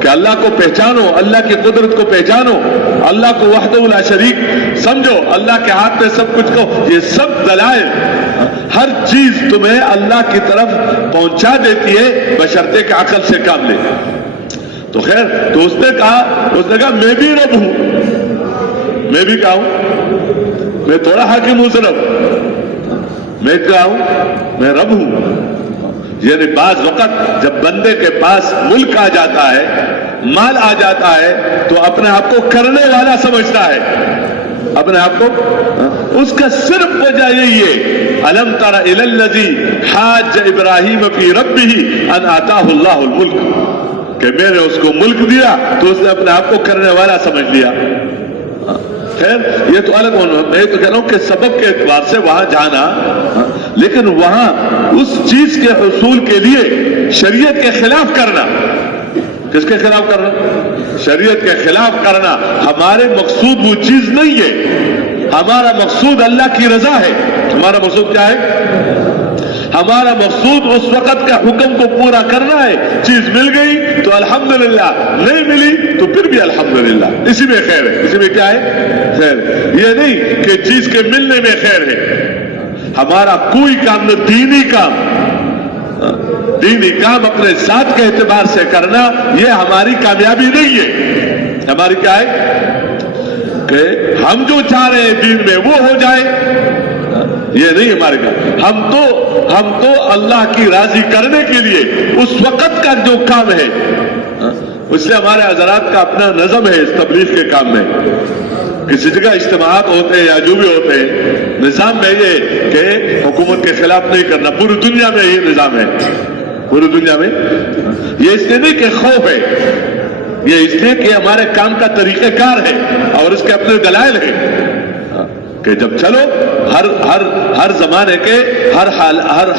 کہ اللہ کو پہچانو، اللہ کی قدرت کو پہچانو، اللہ کو وحدہ لا شریک سمجھو، اللہ کے ہاتھ میں سب کچھ کو، یہ سب دلائل، ہر چیز تمہیں اللہ کی طرف پہنچا دیتی ہے بشرطے کہ عقل سے کام لے۔ تو خیر، تو اس نے کہا میں بھی رب ہوں، میں بھی کہا ہوں، میں تھوڑا حاکم ہوں صرف، میں کہا ہوں میں رب ہوں۔ یعنی بعض وقت جب بندے کے پاس ملک آ جاتا ہے، مال آ جاتا ہے، تو اپنے آپ کو کرنے والا سمجھتا ہے، اپنے آپ کو، اس کا صرف وجہ یہی ہے، الم تر الی الذی حاج ابراہیم فی ربہ ان آتاہ اللہ الملک، کہ میں نے اس کو ملک دیا تو اس نے اپنے آپ کو کرنے والا سمجھ لیا۔ خیر، یہ تو الگ ہونا، میں تو کہہ رہا ہوں کہ سبب کے اعتبار سے وہاں جانا، لیکن وہاں اس چیز کے حصول کے لیے شریعت کے خلاف کرنا، کس کے خلاف کرنا؟ شریعت کے خلاف کرنا۔ ہمارے مقصود وہ چیز نہیں ہے، ہمارا مقصود اللہ کی رضا ہے۔ ہمارا مقصود کیا ہے؟ ہمارا مقصود اس وقت کا حکم کو پورا کرنا ہے۔ چیز مل گئی تو الحمدللہ، نہیں ملی تو پھر بھی الحمدللہ، اسی میں خیر ہے۔ اسی میں کیا ہے؟ خیر۔ یہ نہیں کہ چیز کے ملنے میں خیر ہے۔ ہمارا کوئی کام نہ، دینی کام اپنے ذات کے اعتبار سے کرنا، یہ ہماری کامیابی نہیں ہے۔ ہماری کیا ہے؟ کہ ہم جو چاہ رہے ہیں دین میں وہ ہو جائے، یہ نہیں ہمارے کام۔ ہم تو اللہ کی راضی کرنے کے لیے اس وقت کا جو کام ہے، اس لیے ہمارے حضرات کا اپنا نظم ہے اس تبلیغ کے کام میں۔ کسی جگہ اجتماعات ہوتے ہیں یا جو بھی ہوتے ہیں، نظام میں یہ کہ حکومت کے خلاف نہیں کرنا، پوری دنیا میں یہ نظام ہے، پوری دنیا میں۔ یہ اس لیے نہیں کہ خوف ہے، یہ اس لیے کہ ہمارے کام کا طریقہ کار ہے اور اس کے اپنے دلائل ہیں، کہ جب چلو ہر زمانے کے ہر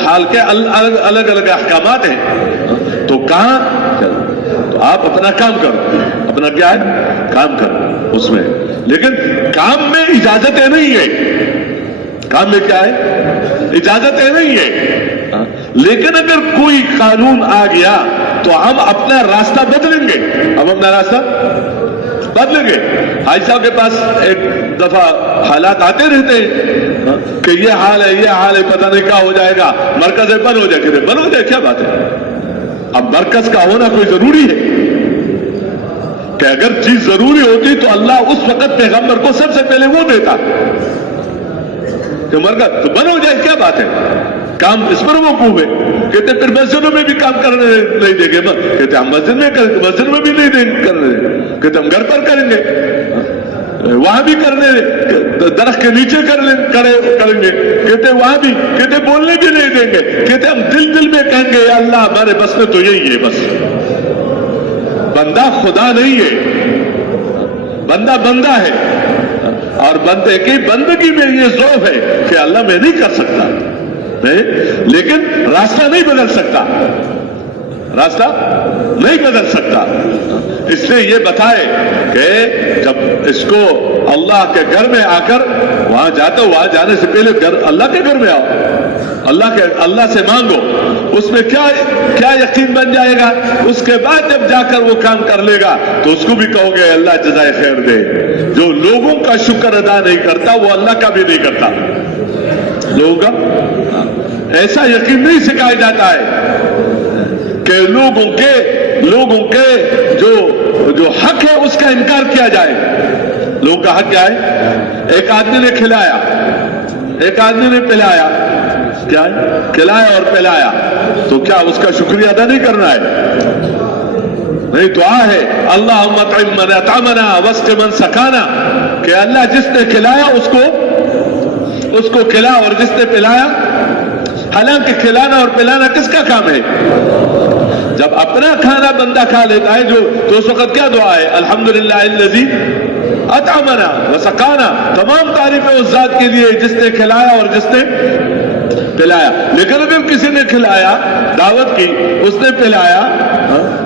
حال کے الگ الگ احکامات ہیں، تو کہاں تو آپ اپنا کام کرو، اپنا کیا ہے؟ کام کرو اس میں، لیکن کام میں اجازتیں نہیں ہے۔ کام میں کیا ہے؟ اجازتیں نہیں ہے۔ لیکن اگر کوئی قانون آ گیا تو ہم اپنا راستہ بدلیں گے، ہم اپنا راستہ بدلیں گے۔ حاجی صاحب کے پاس ایک دفعہ حالات آتے رہتے ہیں کہ یہ حال ہے، پتہ نہیں کیا ہو جائے گا، مرکز بند ہو جائے، بند ہو جائے، کیا بات ہے؟ اب مرکز کا ہونا کوئی ضروری ہے کہ اگر چیز ضروری ہوتی تو اللہ اس وقت پیغمبر کو سب سے پہلے وہ دیتا کہ مرکز تو بند ہو جائے، کیا بات ہے؟ کام اس پر موقوف ہے۔ کہتے پھر مسجدوں میں بھی کام کرنے نہیں دیں گے، کہتے ہم مسجد میں کریں گے، مسجد میں بھی نہیں دیں کرنے دیں، کہتے ہم گھر پر کریں گے، وہاں بھی کرنے، درخت کے نیچے کریں گے، کہتے وہاں بھی، کہتے بولنے بھی نہیں دیں گے، کہتے ہم دل میں کہیں گے یا اللہ ہمارے بس میں تو یہی ہے، بس بندہ خدا نہیں ہے، بندہ ہے، اور بندے کی بندگی میں یہ ذوق ہے کہ اللہ میں نہیں کر سکتا، نہیں، لیکن راستہ نہیں بدل سکتا، راستہ نہیں بدل سکتا۔ اس لیے یہ بتائے کہ جب اس کو اللہ کے گھر میں آ کر وہاں جاتے، وہاں جانے سے پہلے اللہ کے گھر میں آؤ، اللہ سے مانگو، اس میں کیا یقین بن جائے گا۔ اس کے بعد جب جا کر وہ کام کر لے گا تو اس کو بھی کہو گے اللہ جزائے خیر دے۔ جو لوگوں کا شکر ادا نہیں کرتا وہ اللہ کا بھی نہیں کرتا۔ لوگوں کا ایسا یقین نہیں سکھایا جاتا ہے کہ لوگوں کے جو حق ہے اس کا انکار کیا جائے۔ لوگوں کا حق کیا ہے؟ ایک آدمی نے کھلایا، ایک آدمی نے پلایا، کیا ہے؟ کھلایا اور پلایا، تو کیا اس کا شکریہ ادا نہیں کرنا ہے؟ نہیں، دعا ہے اللہم اطعم من اطعمنا واسق من سقانا، کہ اللہ جس نے کھلایا اس کو کھلا، اور جس نے پلایا، حالانکہ کھلانا اور پلانا کس کا کام ہے؟ جب اپنا کھانا بندہ کھا لیتا ہے تو اس وقت کیا دعا ہے؟ الحمدللہ الذی اطعمنا وسقانا، تمام تعریفیں اس ذات کے لیے جس نے کھلایا اور جس نے پلایا۔ لیکن اگر کسی نے کھلایا، دعوت کی، اس نے پلایا،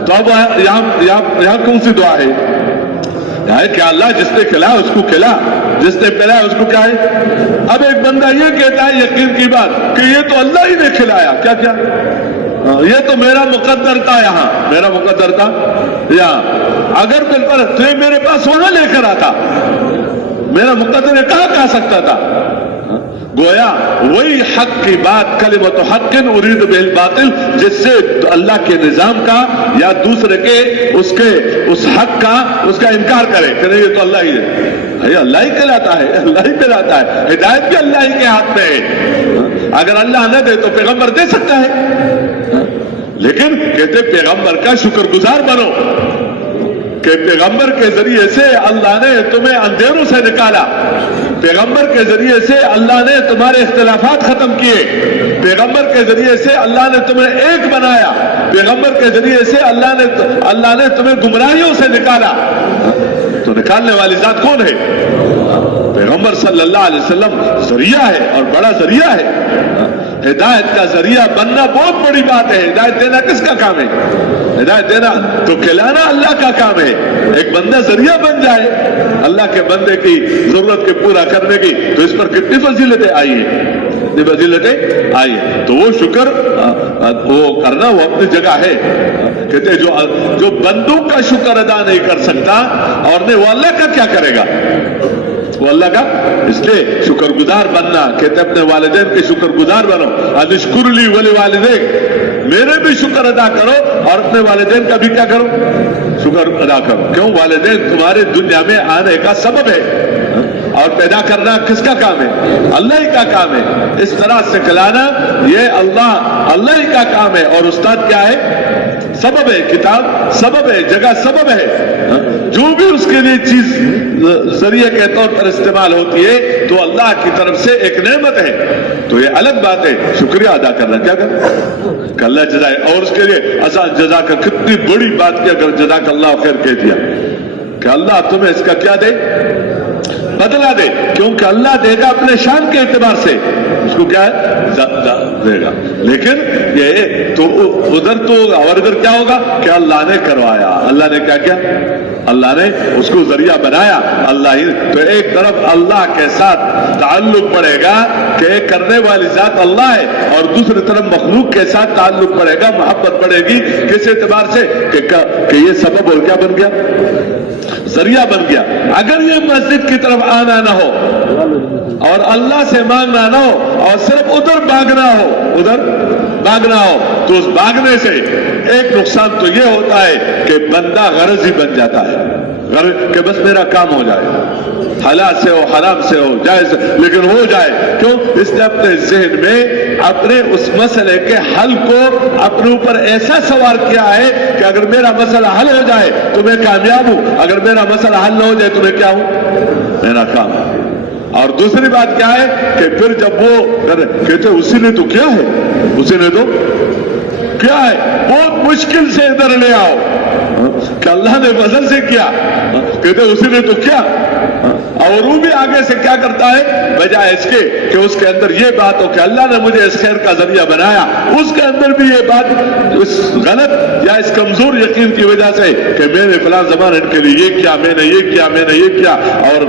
تو اب یہاں کون سی دعا ہے؟ کہ اللہ جس نے کھلایا اس کو کھلا، جس نے پلایا اس کو کیا ہے؟ اب ایک بندہ یہ کہتا ہے یقین کی بات کہ یہ تو اللہ ہی نے کھلایا، کیا یہ تو میرا مقدر تھا، یہاں میرا مقدر تھا یہاں، اگر بالکل تو یہ میرے پاس وہاں لے کر آتا، میرا مقدر یہ کہاں کہا سکتا تھا؟ گویا وہی حق کی بات، کلمۃ حق ارید بہ الباطل، جس سے اللہ کے نظام کا یا دوسرے کے اس حق کا اس کا انکار کرے کہ نہیں یہ تو اللہ ہی ہے، اللہ ہی کہلاتا ہے، اللہ ہی کہلاتا ہے، ہدایت بھی اللہ ہی کے ہاتھ میں ہے، اگر اللہ نہ دے تو پیغمبر دے سکتا ہے، لیکن کہتے پیغمبر کا شکر گزار بنو کہ پیغمبر کے ذریعے سے اللہ نے تمہیں اندھیروں سے نکالا، پیغمبر کے ذریعے سے اللہ نے تمہارے اختلافات ختم کیے، پیغمبر کے ذریعے سے اللہ نے تمہیں ایک بنایا، پیغمبر کے ذریعے سے اللہ نے تمہیں گمراہیوں سے نکالا۔ تو نکالنے والی ذات کون ہے؟ پیغمبر صلی اللہ علیہ وسلم ذریعہ ہے اور بڑا ذریعہ ہے۔ ہدایت کا ذریعہ بننا بہت بڑی بات ہے، ہدایت دینا کس کا کام ہے؟ ہدایت دینا تو کھلانا اللہ کا کام ہے، ایک بندہ ذریعہ بن جائے اللہ کے بندے کی ضرورت کے پورا کرنے کی، تو اس پر کتنی فضیلتیں آئی ہیں، کتنی فضیلتیں آئی ہیں۔ تو وہ شکر وہ کرنا وہ اپنی جگہ ہے، کہتے جو بندوں کا شکر ادا نہیں کر سکتا اور وہ اللہ کا کیا کرے گا؟ وہ اللہ کا، اس لیے شکر گزار بننا، کہتے اپنے والدین کے شکر گزار بنو، اشکر لی ولوالدیک، میرے بھی شکر ادا کرو اور اپنے والدین کا بھی کیا کرو؟ شکر ادا کرو۔ کیوں؟ والدین تمہارے دنیا میں آنے کا سبب ہے، اور پیدا کرنا کس کا کام ہے؟ اللہ ہی کا کام ہے، اس طرح سکھلانا یہ اللہ ہی کا کام ہے، اور استاد کیا ہے؟ سبب ہے، کتاب سبب ہے، جگہ سبب ہے، جو بھی اس کے لیے چیز ذریعے کے طور پر استعمال ہوتی ہے تو اللہ کی طرف سے ایک نعمت ہے، تو یہ الگ بات ہے، شکریہ ادا کرنا کیا کہ اللہ جزائے، اور اس کے لیے آسان جزا کا کتنی بڑی بات کی، اگر جزاک اللہ خیر کہہ دیا کہ اللہ تمہیں اس کا کیا دے؟ بدلا دے، کیونکہ اللہ دے گا اپنے شان کے اعتبار سے، اس کو کیا ہے؟ دے گا، لیکن یہ تو ادھر تو ہوگا، اور ادھر کیا ہوگا کہ اللہ نے کروایا، اللہ نے کیا کیا؟ اللہ نے اس کو ذریعہ بنایا، اللہ ہی، تو ایک طرف اللہ کے ساتھ تعلق پڑے گا کہ ایک کرنے والی ذات اللہ ہے، اور دوسری طرف مخلوق کے ساتھ تعلق پڑے گا، محبت پڑے گی، کس اعتبار سے کہ یہ سبب اور کیا بن گیا؟ ذریعہ بن گیا۔ اگر یہ مسجد کی طرف آنا نہ ہو اور اللہ سے مانگنا نہ ہو اور صرف ادھر بھاگنا ہو تو اس بھاگنے سے ایک نقصان تو یہ ہوتا ہے کہ بندہ غرضی بن جاتا ہے، کہ بس میرا کام ہو جائے، حلال سے ہو حرام سے ہو جائز لیکن ہو جائے، کیوں؟ اس نے اپنے ذہن میں اپنے اس مسئلے کے حل کو اپنے اوپر ایسا سوار کیا ہے کہ اگر میرا مسئلہ حل ہو جائے تو میں کامیاب ہوں، اگر میرا مسئلہ حل نہ ہو جائے تو میں کیا ہوں؟ میرا کام ہے۔ اور دوسری بات کیا ہے کہ پھر جب وہ کہتے اسی نے تو کیا ہے، اسی نے تو کیا ہے، بہت مشکل سے ادھر لے آؤ کہ اللہ نے فضل سے کیا، کہتے اسی نے تو کیا، اور وہ بھی آگے سے کیا کرتا ہے بجائے اس کے کہ اس کے اندر یہ بات ہو کہ اللہ نے مجھے اس خیر کا ذریعہ بنایا، اس کے اندر بھی یہ بات اس غلط یا اس کمزور یقین کی وجہ سے کہ میں نے فلاں زمانے کے لیے یہ کیا، میں نے یہ کیا، میں نے یہ کیا، اور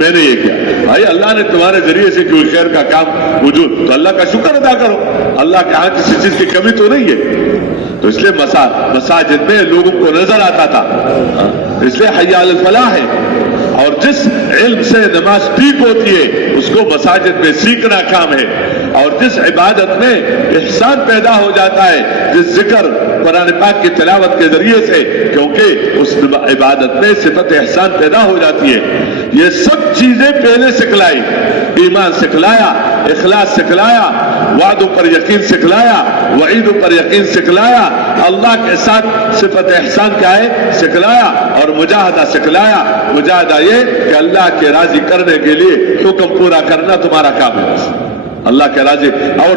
میں نے یہ کیا۔ بھائی اللہ نے تمہارے ذریعے سے کوئی خیر کا کام وجود، تو اللہ کا شکر ادا کرو، اللہ کے ہاں کسی چیز کی کمی تو نہیں ہے۔ تو اس لیے مساجد میں لوگوں کو نظر آتا تھا، اس لیے حی علی الفلاح ہے، اور جس علم سے نماز ٹھیک ہوتی ہے اس کو مساجد میں سیکھنا کام ہے، اور جس عبادت میں احسان پیدا ہو جاتا ہے، جس ذکر قرآن پاک کی تلاوت کے ذریعے سے، کیونکہ اس عبادت میں صفت احسان پیدا ہو جاتی ہے۔ یہ سب چیزیں پہلے سکھلائی، ایمان سکھلایا، اخلاص سکھلایا، وعدوں پر یقین سکھلایا، وعیدوں پر یقین سکھلایا، اللہ کے ساتھ صفت احسان کیا ہے سکھلایا، اور مجاہدہ سکھلایا۔ مجاہدہ یہ کہ اللہ کے راضی کرنے کے لیے حکم پورا کرنا تمہارا کام ہے، اللہ کے راضی، اور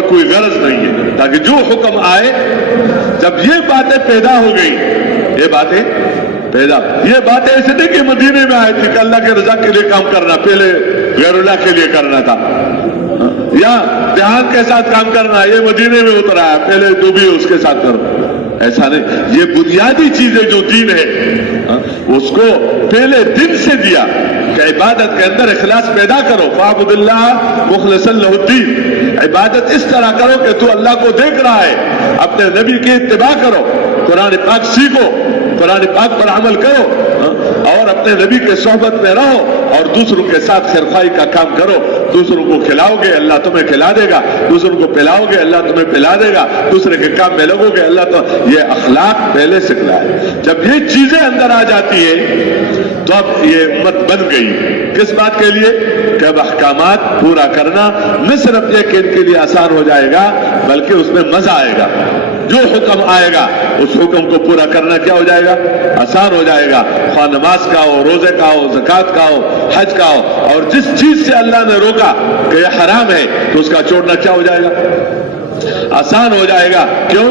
کوئی غرض نہیں ہے، تاکہ جو حکم آئے، جب یہ باتیں پیدا ہو گئی، یہ باتیں ایسے نہیں کہ مدینے میں آئے تھے کہ اللہ کے رضا کے لیے کام کرنا، پہلے غیر اللہ کے لیے کرنا تھا، یا دھیان کے ساتھ کام کرنا، یہ مدینے میں اترا ہے، پہلے تو بھی اس کے ساتھ کرو، ایسا نہیں۔ یہ بنیادی چیزیں جو دین ہے اس کو پہلے دن سے دیا کہ عبادت کے اندر اخلاص پیدا کرو. فاعبد اللہ مخلصا لہ الدین. عبادت اس طرح کرو کہ تو اللہ کو دیکھ رہا ہے. اپنے نبی کی اتباع کرو, قرآن پاک سیکھو, قرآن پاک پر عمل کرو, اور اپنے نبی کے صحبت میں رہو, اور دوسروں کے ساتھ خیرخواہی کا کام کرو. دوسروں کو کھلاؤ گے اللہ تمہیں کھلا دے گا, دوسروں کو پلاؤ گے اللہ تمہیں پلا دے گا, دوسرے کے کام میں لگو گے اللہ تو. یہ اخلاق پہلے سکھلا ہے. جب یہ چیزیں اندر آ جاتی ہے تو اب یہ امت بن گئی. کس بات کے لیے؟ کہ اب احکامات پورا کرنا نہ صرف یہ کہ ان کے لیے آسان ہو جائے گا, بلکہ اس میں مزہ آئے گا. جو حکم آئے گا اس حکم کو پورا کرنا کیا ہو جائے گا؟ آسان ہو جائے گا. خواہ نماز کا ہو, روزے کا ہو, زکوٰۃ کا ہو, حج کا ہو. اور جس چیز سے اللہ نے روکا کہ یہ حرام ہے تو اس کا چھوڑنا کیا ہو جائے گا؟ آسان ہو جائے گا. کیوں؟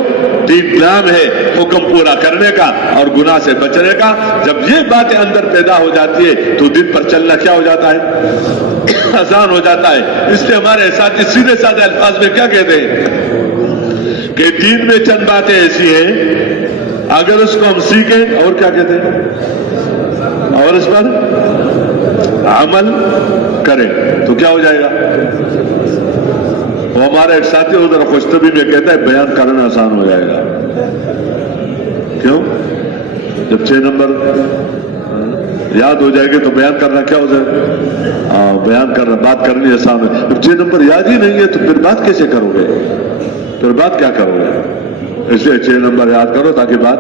دین نام ہے حکم پورا کرنے کا اور گناہ سے بچنے کا. جب یہ باتیں اندر پیدا ہو جاتی ہے تو دن پر چلنا کیا ہو جاتا ہے؟ آسان ہو جاتا ہے. اس لیے ہمارے ساتھی سیدھے سادے الفاظ میں کیا کہتے ہیں کہ دین میں چند باتیں ایسی ہیں اگر اس کو ہم سیکھیں, اور کیا کہتے ہیں, اور اس پر عمل کریں تو کیا ہو جائے گا؟ وہ ہمارا ایک ساتھی ادھر خوشطبی میں کہتا ہے بیان کرنا آسان ہو جائے گا. کیوں؟ جب 6 نمبر یاد ہو جائے گے تو بیان کرنا کیا ہو جائے گا؟ بیان کرنا, بات کرنی آسان ہے. جب 6 نمبر یاد ہی نہیں ہے تو پھر بات کیسے کرو گے؟ پھر بات کیا کرو گے؟ اس لیے 6 نمبر یاد کرو تاکہ بات.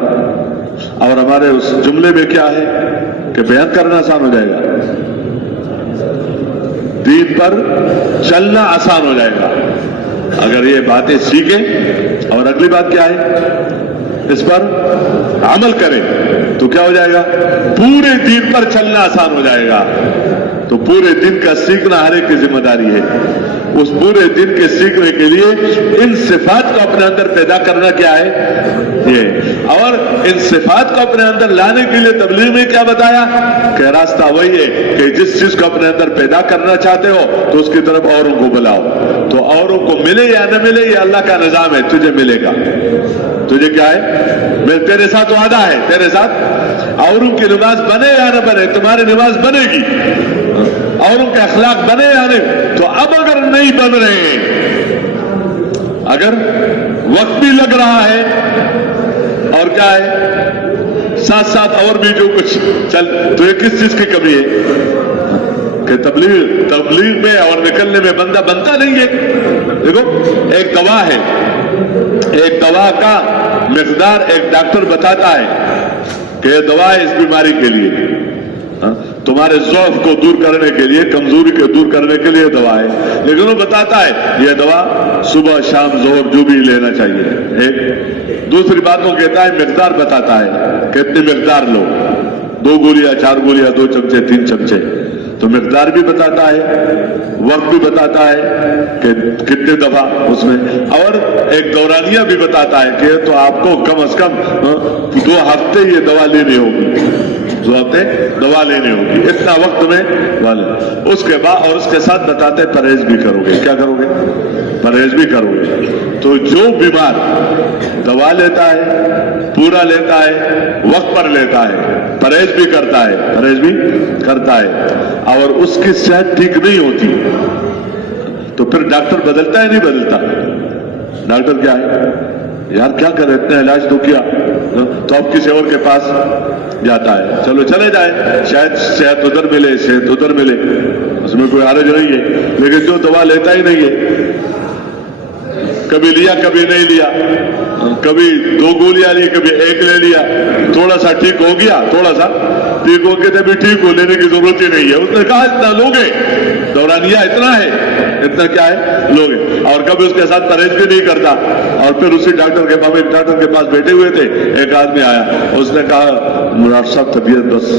اور ہمارے اس جملے میں کیا ہے کہ بیان کرنا آسان ہو جائے گا, دین پر چلنا آسان ہو جائے گا اگر یہ باتیں سیکھیں. اور اگلی بات کیا ہے؟ اس پر عمل کریں تو کیا ہو جائے گا؟ پورے دین پر چلنا آسان ہو جائے گا. تو پورے دن کا سیکھنا ہر ایک کی ذمہ داری ہے. اس پورے دن کے سیکھنے کے لیے ان صفات کو اپنے اندر پیدا کرنا کیا ہے یہ. اور ان صفات کو اپنے اندر لانے کے لیے تبلیغ میں کیا بتایا کہ راستہ وہی ہے کہ جس چیز کو اپنے اندر پیدا کرنا چاہتے ہو تو اس کی طرف اوروں کو بلاؤ. تو اوروں کو ملے یا نہ ملے یہ اللہ کا نظام ہے, تجھے ملے گا. تجھے کیا ہے؟ تیرے ساتھ وعدہ ہے, تیرے ساتھ اوروں کی نماز بنے یا نہ بنے تمہاری نماز بنے گی, اوروں کے اخلاق بنے یا نہیں. تو اب اگر نہیں بن رہے ہیں, اگر وقت بھی لگ رہا ہے اور کیا ہے ساتھ ساتھ اور بھی جو کچھ چل, تو یہ کس چیز کی کمی ہے کہ تبلیغ میں اور نکلنے میں بندہ بنتا نہیں ہے. دیکھو ایک دوا ہے, ایک دوا کا مقدار ایک ڈاکٹر بتاتا ہے کہ یہ دوا ہے اس بیماری کے لیے, تمہارے ضعف کو دور کرنے کے لیے, کمزوری کو دور کرنے کے لیے دوا ہے. لیکن وہ بتاتا ہے یہ دوا صبح شام ظہر جو بھی لینا چاہیے. ایک دوسری بات وہ کہتا ہے مقدار بتاتا ہے کہ اتنی مقدار لو, 2 گولیاں 4 گولیاں 2 چمچے 3 چمچے. تو مقدار بھی بتاتا ہے, وقت بھی بتاتا ہے کہ کتنے دفعہ اس میں, اور ایک دورانیہ بھی بتاتا ہے کہ تو آپ کو کم از کم 2 ہفتے یہ دوا لینی ہوگی, 2 ہفتے دوا لینی ہوگی, اتنا وقت میں والے. اس کے بعد اور اس کے ساتھ بتاتے پرہیز بھی کرو گے. کیا کرو گے؟ پرہیز بھی کرو گے. تو جو بیمار دوا لیتا ہے, پورا لیتا ہے, وقت پر لیتا ہے, پرہیز بھی کرتا ہے, پرہیز بھی کرتا ہے, اور اس کی صحت ٹھیک نہیں ہوتی تو پھر ڈاکٹر بدلتا ہے نہیں بدلتا؟ ڈاکٹر کیا ہے یار کیا کرے, اتنا علاج تو کیا, تو اب کسی اور کے پاس جاتا ہے. چلو چلے جائے, شاید صحت ادھر ملے, صحت ادھر ملے, اس میں کوئی حرج نہیں ہے. لیکن جو دوا لیتا ہی نہیں ہے, کبھی لیا کبھی نہیں لیا, کبھی 2 گولیاں لی کبھی 1 لے لیا, تھوڑا سا ٹھیک ہو گیا, تھوڑا سا ٹھیک ہو گیا, بھی ٹھیک ہو, لینے کی ضرورت ہی نہیں ہے. اس نے کہا اتنا لوگے, دورانیہ اتنا ہے, اتنا کیا ہے لوگے. اور کبھی اس کے ساتھ پرہیز بھی نہیں کرتا. اور پھر اسی ڈاکٹر کے پاس بیٹھے ہوئے تھے, ایک آدمی آیا, اس نے کہا مراد صاحب طبیعت بس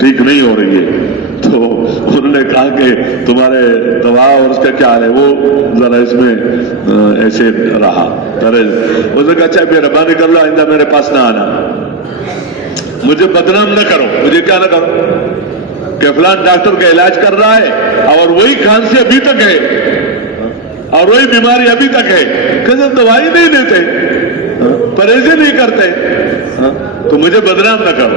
ٹھیک نہیں ہو رہی ہے. تو انہوں نے کہا کہ تمہارے دوا اور اس کا کیا حال ہے؟ وہ ذرا اس میں ایسے رہا پرہیز. اس نے کہا اچھا مہربانی کر لو آئندہ میرے پاس نہ آنا, مجھے بدنام نہ کرو. مجھے کیا نہ کرو کہ فلان ڈاکٹر کا علاج کر رہا ہے اور وہی کھانسی ابھی تک ہے اور وہی بیماری ابھی تک ہے, کہ جب دوائی نہیں لیتے, پرہیز نہیں کرتے, تو مجھے بدنام نہ کرو.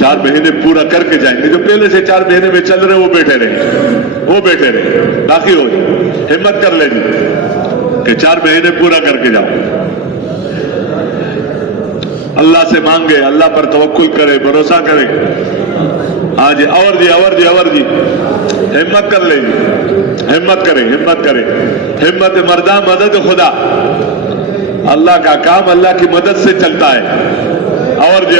4 مہینے پورا کر کے جائیں گے. جو پہلے سے 4 مہینے میں چل رہے وہ بیٹھے رہے باقی ہو جائے. ہمت کر لیں کہ 4 مہینے پورا کر کے جاؤ. اللہ سے مانگے, اللہ پر توکل کرے, بھروسہ کرے. ہاں جی, اور جی ہمت کر لیں گے. ہمت کرے. ہمت مردہ مدد خدا. اللہ کا کام اللہ کی مدد سے چلتا ہے. اور جی